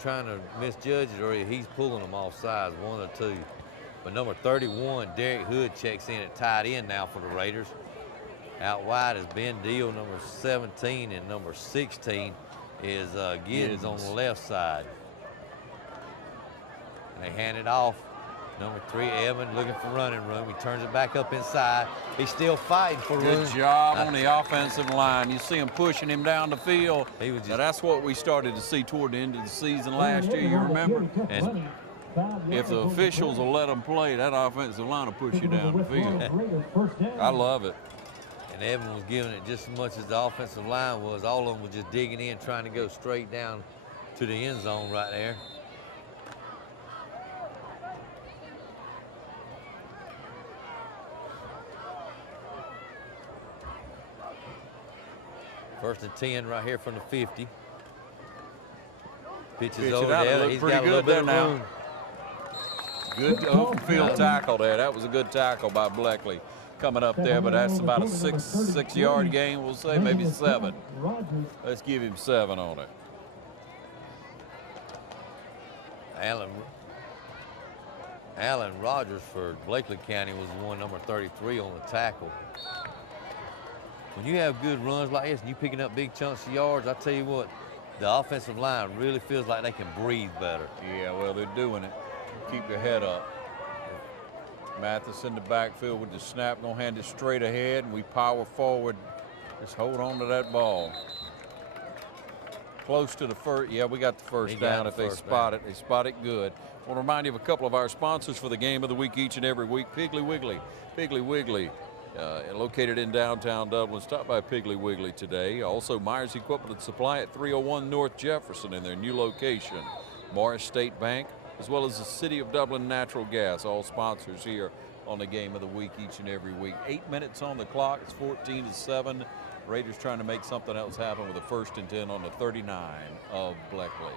trying to misjudge it or he's pulling them off sides, 1 or 2. But number 31, Derek Hood, checks in at tight end now for the Raiders. Out wide is Ben Deal, number 17, and number 16 is Giddens on the left side. And they hand it off. Number 3, Evan, looking for running room. He turns it back up inside. He's still fighting for room. Good job on the offensive line. You see him pushing him down the field. Now that's what we started to see toward the end of the season last year, you remember? And if the officials will let them play, that offensive line will push you down the field. I love it. And Evan was giving it just as much as the offensive line was. All of them was just digging in, trying to go straight down to the end zone right there. First and 10 right here from the 50. Pitches over there. He's got a little bit of room. Good open field tackle there. That was a good tackle by Bleckley coming up there, but that's about a six-yard gain, we'll say, maybe 7. Let's give him 7 on it. Alan Rogers for Bleckley County was the one, number 33 on the tackle. When you have good runs like this and you picking up big chunks of yards, I tell you what, the offensive line really feels like they can breathe better. Yeah, well, they're doing it. Keep your head up. Mathis in the backfield with the snap, gonna hand it straight ahead, and we power forward. Just hold on to that ball. Close to the first, yeah, we got the first down. If they spot it, they spot it good. I want to remind you of a couple of our sponsors for the game of the week each and every week. Piggly Wiggly. Piggly Wiggly. Located in downtown Dublin. Stop by Piggly Wiggly today. Also, Myers Equipment and Supply at 301 North Jefferson in their new location. Morris State Bank, as well as the City of Dublin Natural Gas, all sponsors here on the game of the week each and every week. 8 minutes on the clock. It's 14-7. Raiders trying to make something else happen with a 1st and 10 on the 39 of Bleckley.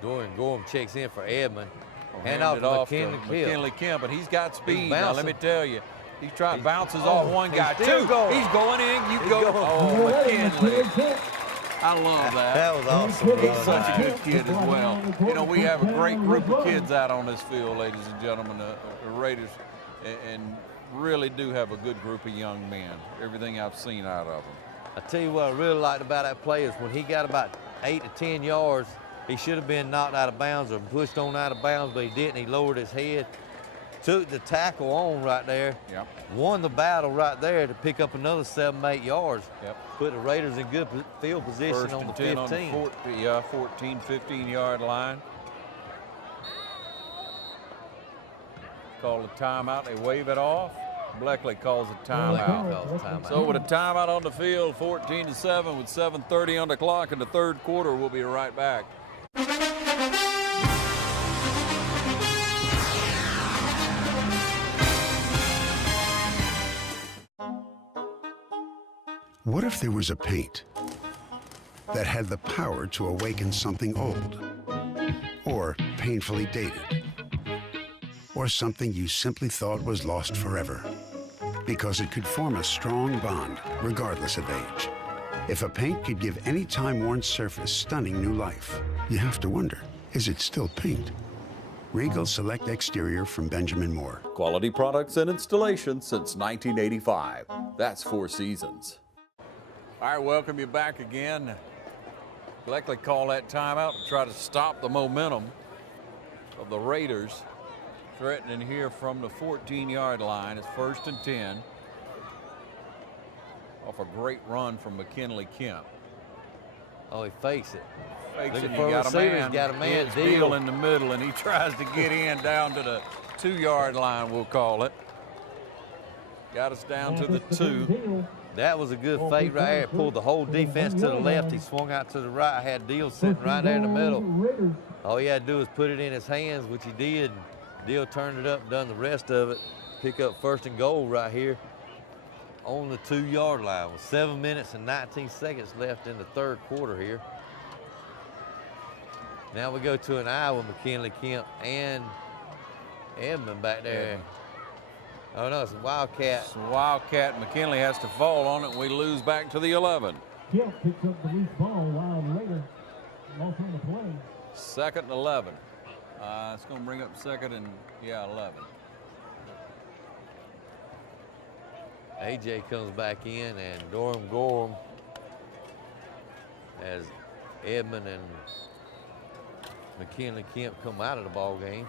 Gorham checks in for Edmond. Hand off to McKinley Kemp, and he's got speed. Now, let me tell you, he bounces off one guy, 2. He's going in. You go. Oh, McKinley. I love that. That was awesome. He's such a good kid as well. You know, we have a great group of kids out on this field, ladies and gentlemen, the Raiders, and really do have a good group of young men. Everything I've seen out of them. I tell you what I really liked about that play is when he got about 8 to 10 yards, he should have been knocked out of bounds or pushed on out of bounds, but he didn't. He lowered his head, took the tackle on right there, won the battle right there to pick up another 7-8 yards. Put the Raiders in good field position on the 15. On the 14, 15-yard line. Call a timeout. They wave it off. Bleckley calls a timeout. So with a timeout on the field, 14-7 with 7:30 on the clock in the 3rd quarter. We'll be right back. What if there was a paint that had the power to awaken something old? Or painfully dated, or something you simply thought was lost forever, because it could form a strong bond regardless of age. If a paint could give any time-worn surface stunning new life, you have to wonder, is it still paint? Regal Select Exterior from Benjamin Moore. Quality products and installation since 1985. That's 4 Seasons. All right, welcome you back again. Bleckley called that timeout to try to stop the momentum of the Raiders. Threatening here from the 14-yard line. It's 1st and 10. Off a great run from McKinley Kemp. Oh, he fakes it. Fakes it, Looking and for he got got a man. It's Deal in the middle, and he tries to get in down to the 2-yard line, we'll call it. Got us down to the 2. That was a good fake right there. Pulled the whole defense to the left. He swung out to the right. Had Deal sitting right there in the middle. All he had to do was put it in his hands, which he did. Deal turned it up and done the rest of it. Pick up 1st and goal right here on the 2-yard line with 7 minutes and 19 seconds left in the 3rd quarter here. Now we go to an eye with McKinley Kemp and Edmond back there. Oh no, it's a Wildcat. It's a Wildcat. McKinley has to fall on it, and we lose back to the 11. Kemp picks up the loose ball while Rader lost on the play. 2nd and 11. It's going to bring up 2nd and, 11. AJ comes back in, and Durham Gorham as Edmond and McKinley Kemp come out of the ball game.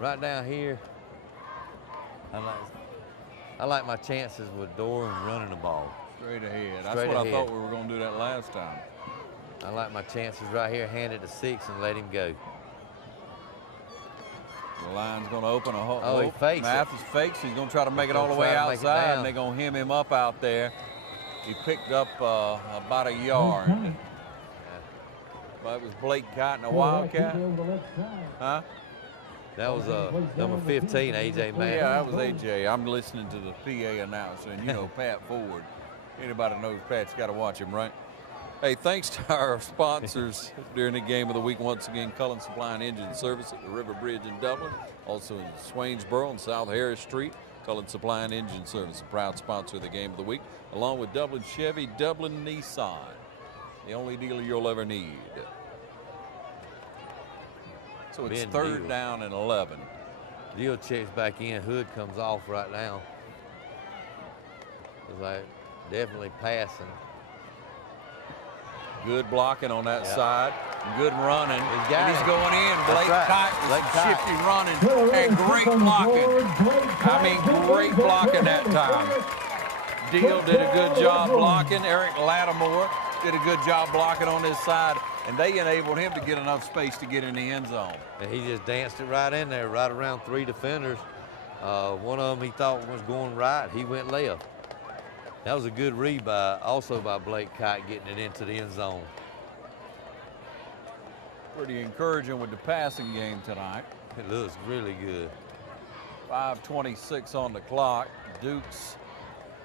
Right down here, I like my chances with Durham running the ball. Straight ahead. That's what I thought we were going to do that last time. I like my chances right here. Hand it to 6 and let him go. The line's going to open a hole. Oh, he fakes Mathis fakes. He's going to try to make it all the way outside, and they're going to hem him up out there. He picked up about a yard. But it was Blake Cotton, a Wildcat. Huh? That was number 15, A.J. Mathis. Yeah, that was A.J. I'm listening to the PA announcer, and you know Pat Ford. Anybody knows Pat's got to watch him, right? Hey, thanks to our sponsors during the game of the week. Once again, Cullen Supply and Engine Service at the River Bridge in Dublin. Also in Swainsboro on South Harris Street. Cullen Supply and Engine Service, a proud sponsor of the game of the week. Along with Dublin Chevy, Dublin Nissan. The only dealer you'll ever need. So it's 3rd down and 11. Deal checks back in. Hood comes off right now. It's like definitely passing. Good blocking on that side. Good running. He's going in. Blake Blake Kite shifty running and great blocking. I mean, great blocking that time. Deal did a good job blocking. Eric Lattimore did a good job blocking on this side, and they enabled him to get enough space to get in the end zone. And he just danced it right in there, right around 3 defenders. One of them he thought was going right. He went left. That was a good read also by Blake Kite, getting it into the end zone. Pretty encouraging with the passing game tonight. It looks really good. 5:26 on the clock. Dukes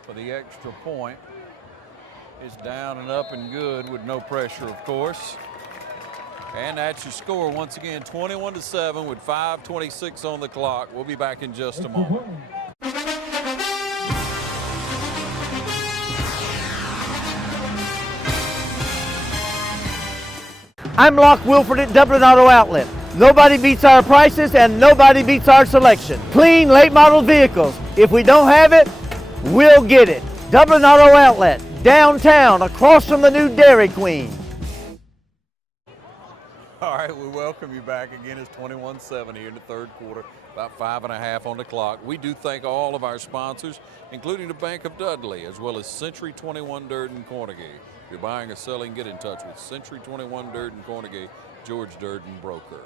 for the extra point. It's down and up and good with no pressure, of course. And that's your score once again, 21-7 with 5:26 on the clock. We'll be back in just a moment. I'm Locke Wilford at Dublin Auto Outlet. Nobody beats our prices and nobody beats our selection. Clean, late model vehicles. If we don't have it, we'll get it. Dublin Auto Outlet, downtown, across from the new Dairy Queen. All right, we welcome you back again. It's 21-7 here in the 3rd quarter, about 5.5 on the clock. We do thank all of our sponsors, including the Bank of Dudley, as well as Century 21 Durden Carnegie. If you're buying or selling, get in touch with Century 21 Durden Carnegie, George Durden Broker.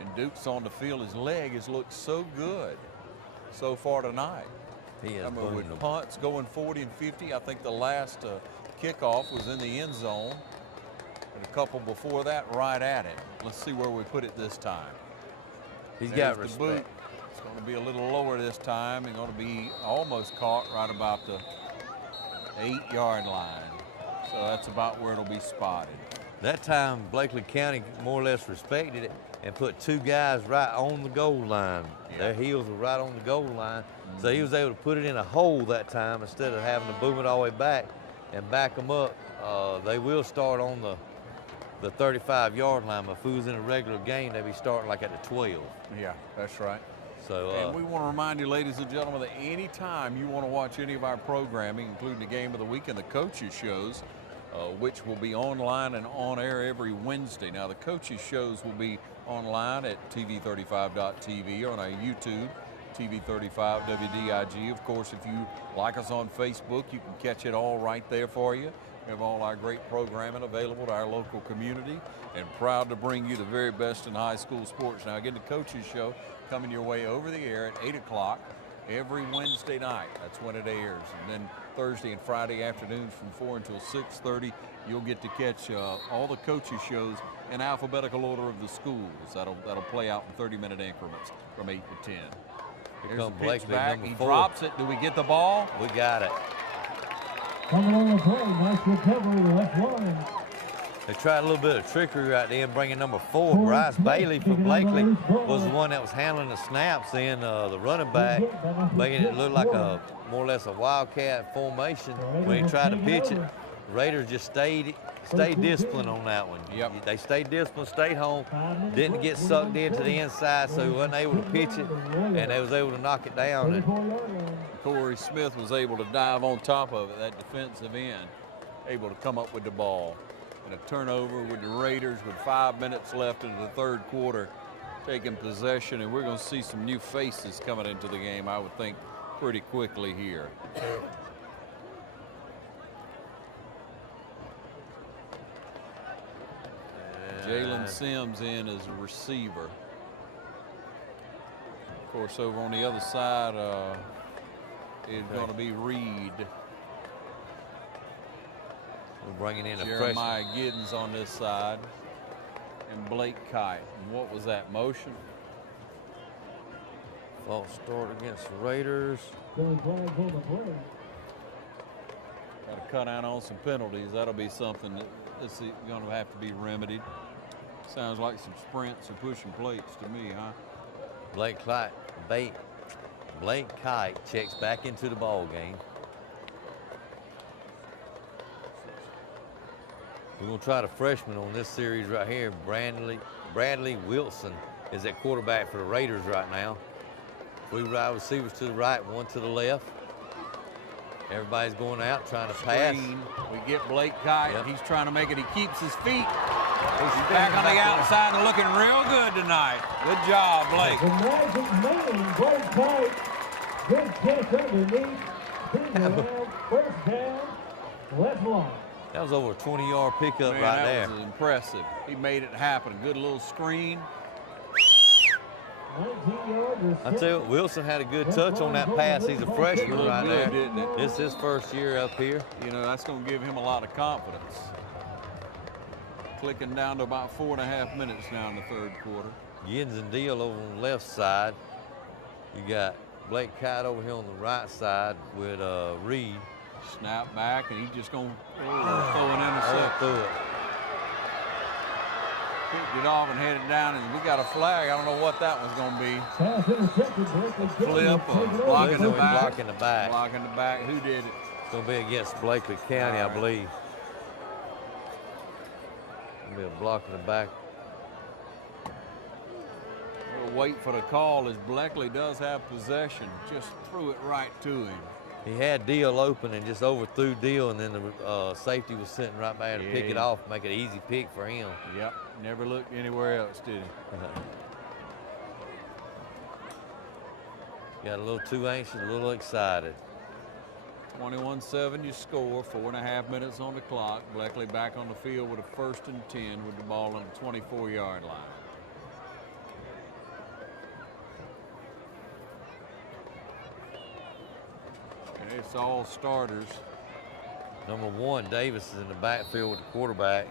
And Duke's on the field. His leg has looked so good so far tonight. He is with punts going 40 and 50. I think the last kickoff was in the end zone. And a couple before that right at it. Let's see where we put it this time. He's got respect. Boot. It's going to be a little lower this time. It's going to be almost caught right about the 8-yard line. So that's about where it'll be spotted. That time, Bleckley County more or less respected it and put 2 guys right on the goal line. Yeah. Their heels were right on the goal line. So he was able to put it in a hole that time instead of having to boom it all the way back and back them up. They will start on the 35-yard line, but if it was in a regular game, they'd be starting like at the 12. Yeah, that's right. So, and we want to remind you, ladies and gentlemen, that anytime you want to watch any of our programming, including the Game of the Week and the coaches shows, which will be online and on air every Wednesday. Now, the coaches shows will be online at tv35.tv or on our YouTube, TV35 WDIG. Of course, if you like us on Facebook, you can catch it all right there for you. We have all our great programming available to our local community, and proud to bring you the very best in high school sports. Now, again, the coaches show coming your way over the air at 8 o'clock every Wednesday night. That's when it airs. And then Thursday and Friday afternoons from 4 until 6:30, you'll get to catch all the coaches shows in alphabetical order of the schools. That'll play out in 30-minute increments from 8 to 10. Here comes Bleckley, back. He 4. drops it. Do we get the ball? We got it. Coming on the play, nice recovery, left line. They tried a little bit of trickery right there, bringing number 4, Bryce Bailey from Bleckley, was the one that was handling the snaps in the running back, making it look like a more or less a wildcat formation. When he tried to pitch it, Raiders just stayed disciplined on that one. Yep. They stayed disciplined, stayed home, didn't get sucked into the inside, so he wasn't able to pitch it, and they was able to knock it down. And Corey Smith was able to dive on top of it, that defensive end, able to come up with the ball. And a turnover with the Raiders with 5 minutes left in the third quarter, taking possession, and we're going to see some new faces coming into the game, I would think, pretty quickly here. Jalen Sims in as a receiver. Of course, over on the other side is going to be Reed. We're bringing in a Jeremiah Giddens on this side and Blake Kite. And what was that, motion? False start against the Raiders. Got to cut out on some penalties. That'll be something that's going to have to be remedied. Sounds like some sprints and pushing plates to me, huh? Blake Kite checks back into the ball game. We're going to try the freshman on this series right here. Bradley Wilson is at quarterback for the Raiders right now. 3 wide receivers to the right, 1 to the left. Everybody's going out trying to pass. We get Blake Kite. Yep. He's trying to make it. He keeps his feet. He's back on the outside and looking real good tonight. Good job, Blake. Blake Kite. Good catch underneath. First down, left line. That was over a 20-yard pickup right there. That was impressive. He made it happen. Good little screen. I tell you what, Wilson had a good touch on that pass. He's a freshman right there. Didn't it? This is his first year up here. You know, that's going to give him a lot of confidence. Clicking down to about 4.5 minutes now in the third quarter. Giddens and Deal over on the left side. You got Blake Kite over here on the right side with Reed. Snap back, and he's just going to throw an interception. Picked it off and headed down, and we got a flag. I don't know what that one's going to be. Flip or blocking the back. Blocking the back. Blocking the back. Who did it? It's going to be against Bleckley County, I believe. It'll be a block in the back. We'll wait for the call as Bleckley does have possession. Just threw it right to him. He had Deal open and just overthrew Deal, and then the safety was sitting right back to pick it off, make it an easy pick for him. Yep, never looked anywhere else, did he? Got a little too anxious, a little excited. 21-7 you score, 4.5 minutes on the clock. Bleckley back on the field with a 1st and 10 with the ball on the 24-yard line. It's all starters. Number 1, Davis is in the backfield with the quarterback.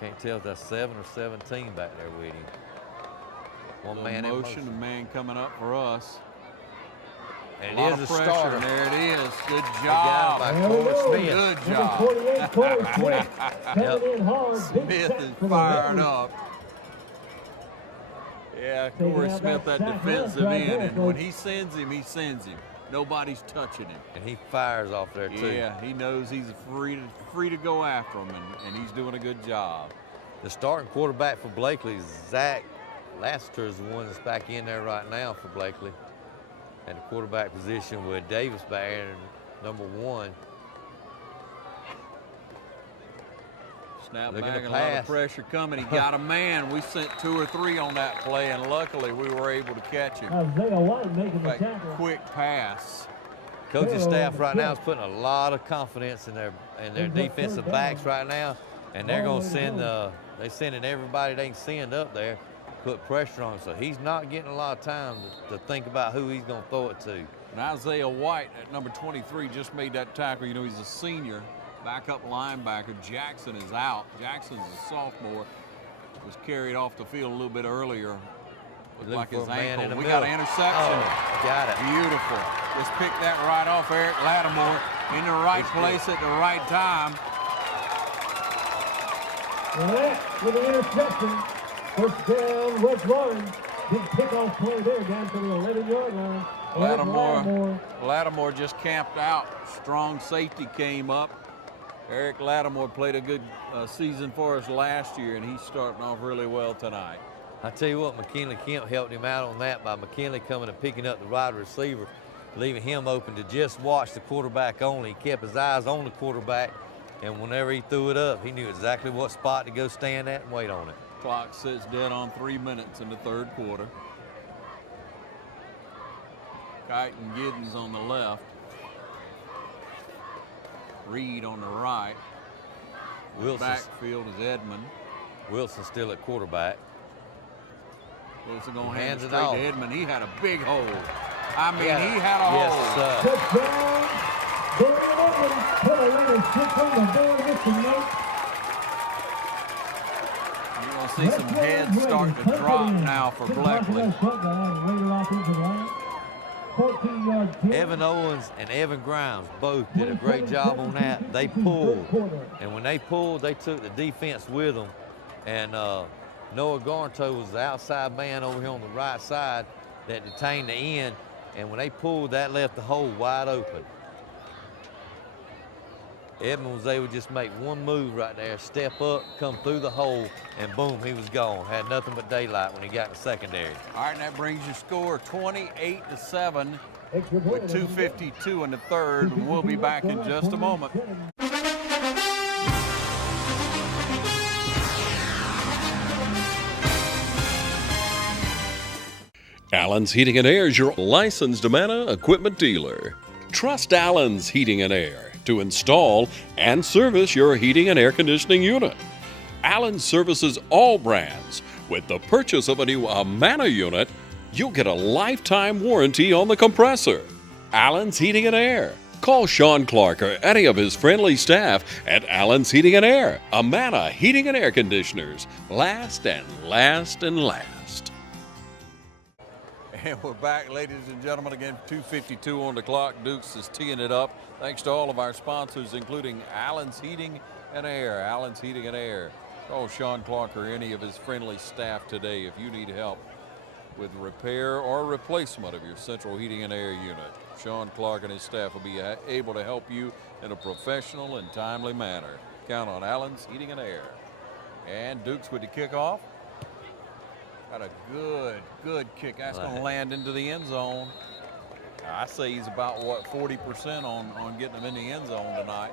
Can't tell if that's 7 or 17 back there with him. One man in motion. The man coming up for us. And a lot it is of a pressure, starter. and there it is. Good Good job. by Corey Smith. Good Number job. 28, Corey Smith. Coming in hard. Big Smith sack is for the fired Redlands. up. Yeah, Taking Corey out Smith, that that sack defensive left end, right and there, when folks. he sends him, he sends him. Nobody's touching him. And he fires off there, too. Yeah, he knows he's free to go after him, and he's doing a good job. The starting quarterback for Bleckley, Zach Lassiter, is the one that's back in there right now for Bleckley. At the quarterback position with Davis back there, number 1. Snap Look at back, the a lot of pass. pressure coming. He got a man. We sent 2 or 3 on that play, and luckily we were able to catch him. Isaiah White making the Like, tackle. quick pass. Coaching staff right now is putting a lot of confidence in their defensive backs right now, and they're going to send they're sending everybody they can send up there, put pressure on him. So he's not getting a lot of time to think about who he's going to throw it to. And Isaiah White at number 23 just made that tackle. You know, he's a senior, backup linebacker. Jackson is out. Jackson's a sophomore. Was carried off the field a little bit earlier. Looked like his ankle. We got an interception. Oh, got it. Beautiful. Just picked that right off Eric Lattimore in the right place at the right time. With the interception, first down, West Lawrence. Big kickoff play there down to the 11-yard line. Lattimore just camped out. Strong safety came up. Eric Lattimore played a good season for us last year, and he's starting off really well tonight. I tell you what, McKinley Kemp helped him out on that by McKinley coming and picking up the wide receiver, leaving him open to just watch the quarterback only. He kept his eyes on the quarterback, and whenever he threw it up, he knew exactly what spot to go stand at and wait on it. Clock sits dead on 3 minutes in the third quarter. Kite and Giddens on the left. Reed on the right. Backfield is Edmond. Wilson still at quarterback. Wilson going to hand hands it it straight off. to Edmond. He had a big hole. I mean, Yeah. he had a Yes, hole. sir. Touchdown, Barry Edmonds. Put a running 6 on the board with the note. You're going to see some heads starting to drop now for Bleckley. 14-yard kick. Evan Owens and Evan Grimes both did a great job on that. They pulled, and when they pulled, they took the defense with them. And Noah Garnto was the outside man over here on the right side that detained the end. And when they pulled, that left the hole wide open. Edmond was able to just make one move right there, step up, come through the hole, and boom, he was gone. Had nothing but daylight when he got in the secondary. All right, and that brings your score 28-7 with 2:52 in the third. And we'll be back in just a moment. Allen's Heating and Air is your licensed Amana equipment dealer. Trust Allen's Heating and Air to install and service your heating and air conditioning unit. Allen services all brands. With the purchase of a new Amana unit, you'll get a lifetime warranty on the compressor. Allen's Heating and Air. Call Sean Clark or any of his friendly staff at Allen's Heating and Air. Amana Heating and Air Conditioners. Last and last and last. And we're back, ladies and gentlemen. Again, 2:52 on the clock. Dukes is teeing it up. Thanks to all of our sponsors, including Allen's Heating and Air. Allen's Heating and Air. Call Sean Clark or any of his friendly staff today if you need help with repair or replacement of your central heating and air unit. Sean Clark and his staff will be able to help you in a professional and timely manner. Count on Allen's Heating and Air. And Dukes with the kickoff. Got a good kick. That's going to land into the end zone. I say he's about, 40% on getting them in the end zone tonight.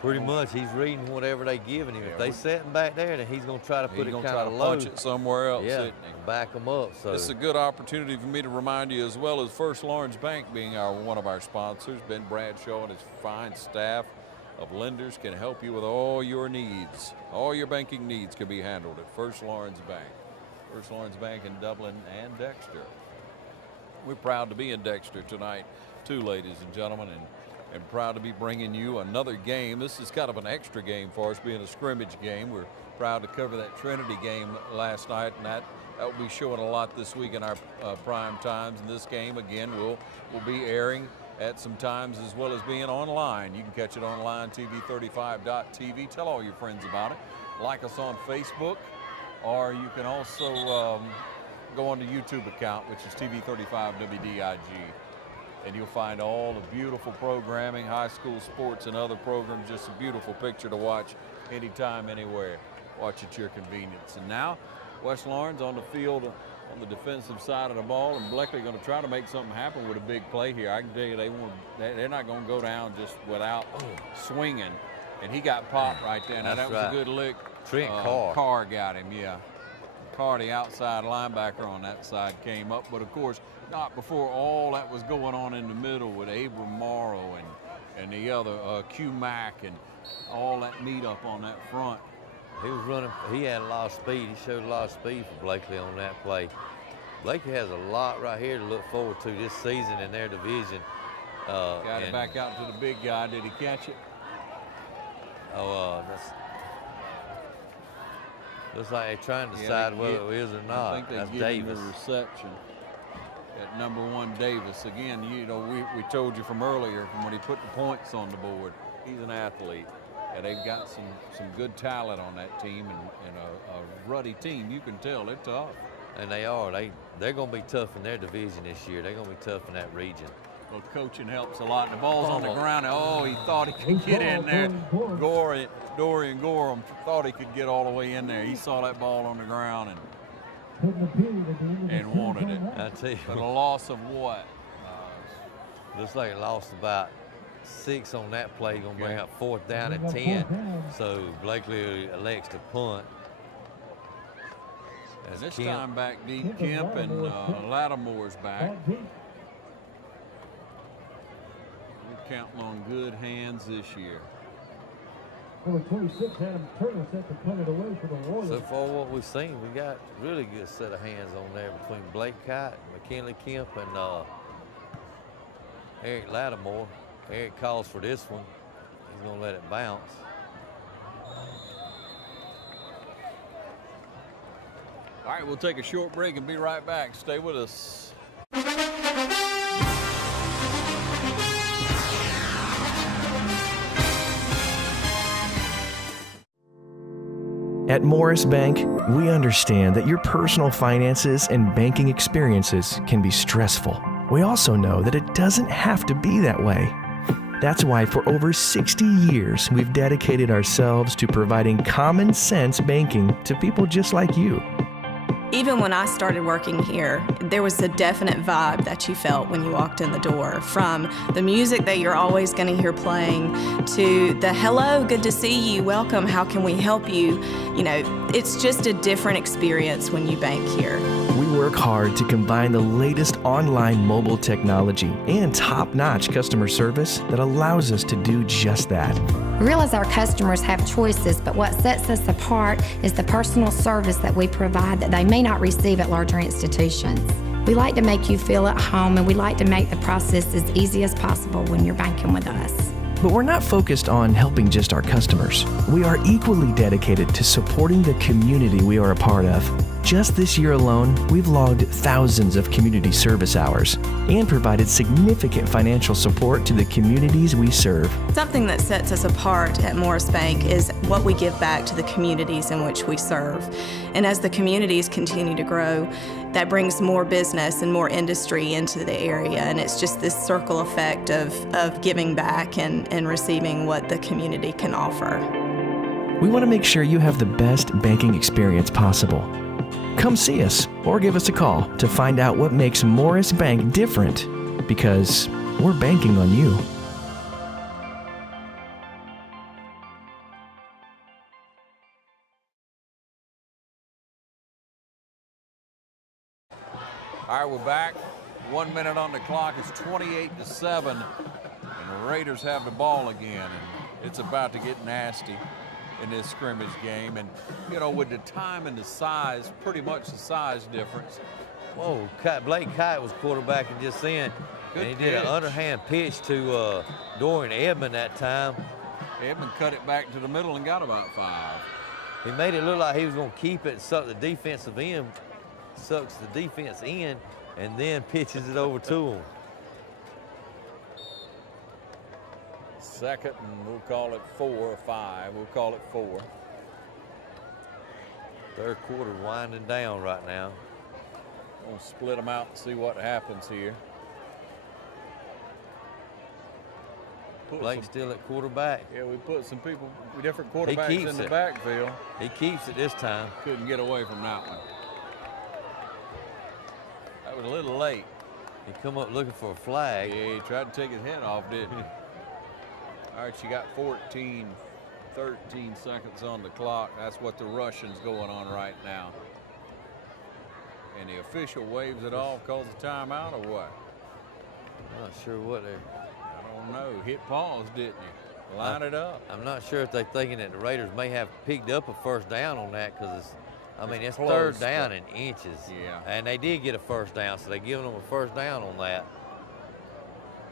Pretty much, he's reading whatever they giving him. If they set him back there, then he's going to try to put it kind of low. Punch it somewhere else. Yeah, back them up. So this is a good opportunity for me to remind you, as well as First Lawrence Bank being one of our sponsors. Ben Bradshaw and his fine staff of lenders can help you with all your needs. All your banking needs can be handled at First Lawrence Bank. First Lawrence Bank in Dublin and Dexter. We're proud to be in Dexter tonight, too, ladies and gentlemen, and proud to be bringing you another game. This is kind of an extra game for us, being a scrimmage game. We're proud to cover that Trinity game last night, and that That will be showing a lot this week in our prime times. And this game, again, will be airing at some times as well as being online. You can catch it online, TV35.tv. Tell all your friends about it. Like us on Facebook, or you can also go on the YouTube account, which is TV35 WDIG. And you'll find all the beautiful programming, high school sports and other programs. Just a beautiful picture to watch anytime, anywhere. Watch at your convenience. And now, West Lawrence on the field on the defensive side of the ball, and Bleckley going to try to make something happen with a big play here. I can tell you they're not going to go down just without swinging. And he got popped right there. Now that was a good lick. Trent Carr got him, yeah. Carr, the outside linebacker on that side, came up, but of course not before all that was going on in the middle with Abram Morrow and the other Q Mack and all that meat up on that front. He was running, he had a lot of speed. He showed a lot of speed for Bleckley on that play. Bleckley has a lot right here to look forward to this season in their division. Got it back out to the big guy. Did he catch it? Looks like they're trying to decide whether it is or not. I think That's they give him the reception at number 1, Davis. Again, you know, we told you from earlier, from when he put the points on the board, he's an athlete. And they've got some good talent on that team and a ruddy team. You can tell they're tough. And they are. They're going to be tough in their division this year. They're going to be tough in that region. Well, coaching helps a lot. And the ball's on the ground. Oh, he thought he could get in there. Dorian Gorham thought he could get all the way in there. He saw that ball on the ground and wanted it. I tell you. But a loss of what? Looks like it lost about 6 on that play. Going to bring up 4th down and 10. So Bleckley elects to punt. And this time back deep, Kemp and Lattimore's back. We're counting on good hands this year. Number 26, Adam Turner set to punt it away for the Warriors. So far what we've seen, we got really good set of hands on there between Blake Kite, McKinley Kemp, and Eric Lattimore. Eric calls for this one. He's going to let it bounce. All right, we'll take a short break and be right back. Stay with us. At Morris Bank, we understand that your personal finances and banking experiences can be stressful. We also know that it doesn't have to be that way. That's why for over 60 years, we've dedicated ourselves to providing common sense banking to people just like you. Even when I started working here, there was a definite vibe that you felt when you walked in the door, from the music that you're always going to hear playing to the hello, good to see you, welcome, how can we help you? You know, it's just a different experience when you bank here. We work hard to combine the latest online mobile technology and top-notch customer service that allows us to do just that. We realize our customers have choices, but what sets us apart is the personal service that we provide that they may not receive at larger institutions. We like to make you feel at home, and we like to make the process as easy as possible when you're banking with us. But we're not focused on helping just our customers. We are equally dedicated to supporting the community we are a part of. Just this year alone, we've logged thousands of community service hours and provided significant financial support to the communities we serve. Something that sets us apart at Morris Bank is what we give back to the communities in which we serve. And as the communities continue to grow, that brings more business and more industry into the area, and it's just this circle effect of giving back and receiving what the community can offer. We want to make sure you have the best banking experience possible. Come see us or give us a call to find out what makes Morris Bank different, because we're banking on you. All right, we're back. 1 minute on the clock. It's 28-7, and the Raiders have the ball again, and it's about to get nasty in this scrimmage game. And, you know, with the time and the size, pretty much the size difference. Whoa, Blake Kite was quarterbacking just then, and he did an underhand pitch to Dorian Edmond that time. Edmond cut it back to the middle and got about 5. He made it look like he was going to keep it, so the defensive end sucks the defense in and then pitches it over to them. Second, and we'll call it 4 or 5. We'll call it 4. Third quarter winding down right now. We'll split them out and see what happens here. Blake's still at quarterback. Yeah, we put some people, different quarterbacks in the backfield. He keeps it this time. Couldn't get away from that one. That was a little late. He come up looking for a flag. Yeah, he tried to take his head off, didn't he? All right, you got 13 seconds on the clock. That's what the Russians going on right now. And the official waves it off, calls a timeout or what? I'm not sure what they're... I don't know. Hit pause, didn't you? Line it up. I'm not sure if they're thinking that the Raiders may have picked up a first down on that because it's close, third down in inches. Yeah. And they did get a first down, so they're giving them a first down on that.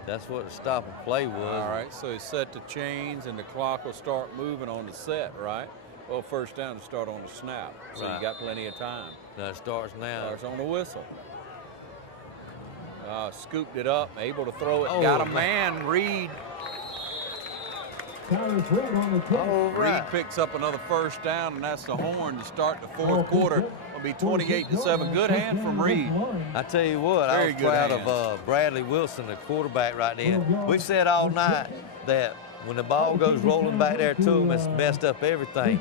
That's what the stop and play was. All right, so it's set to chains and the clock will start moving on the set, right? Well, first down to start on the snap. So Right. you got plenty of time. Now it starts now. Starts on the whistle. Scooped it up, able to throw it. Oh, Got a man, Reed. Reed picks up another first down, and that's the horn to start the fourth quarter. It'll be 28-7. Good hand from Reed. I tell you what, I was proud of Bradley Wilson, the quarterback right there. We've said all night that when the ball goes rolling back there to him, it's messed up everything.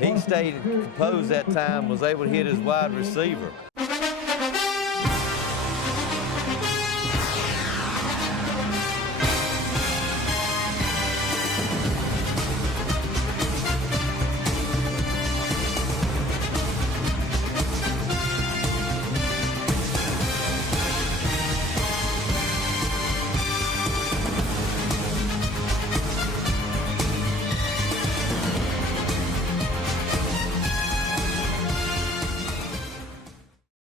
He stayed composed that time, was able to hit his wide receiver.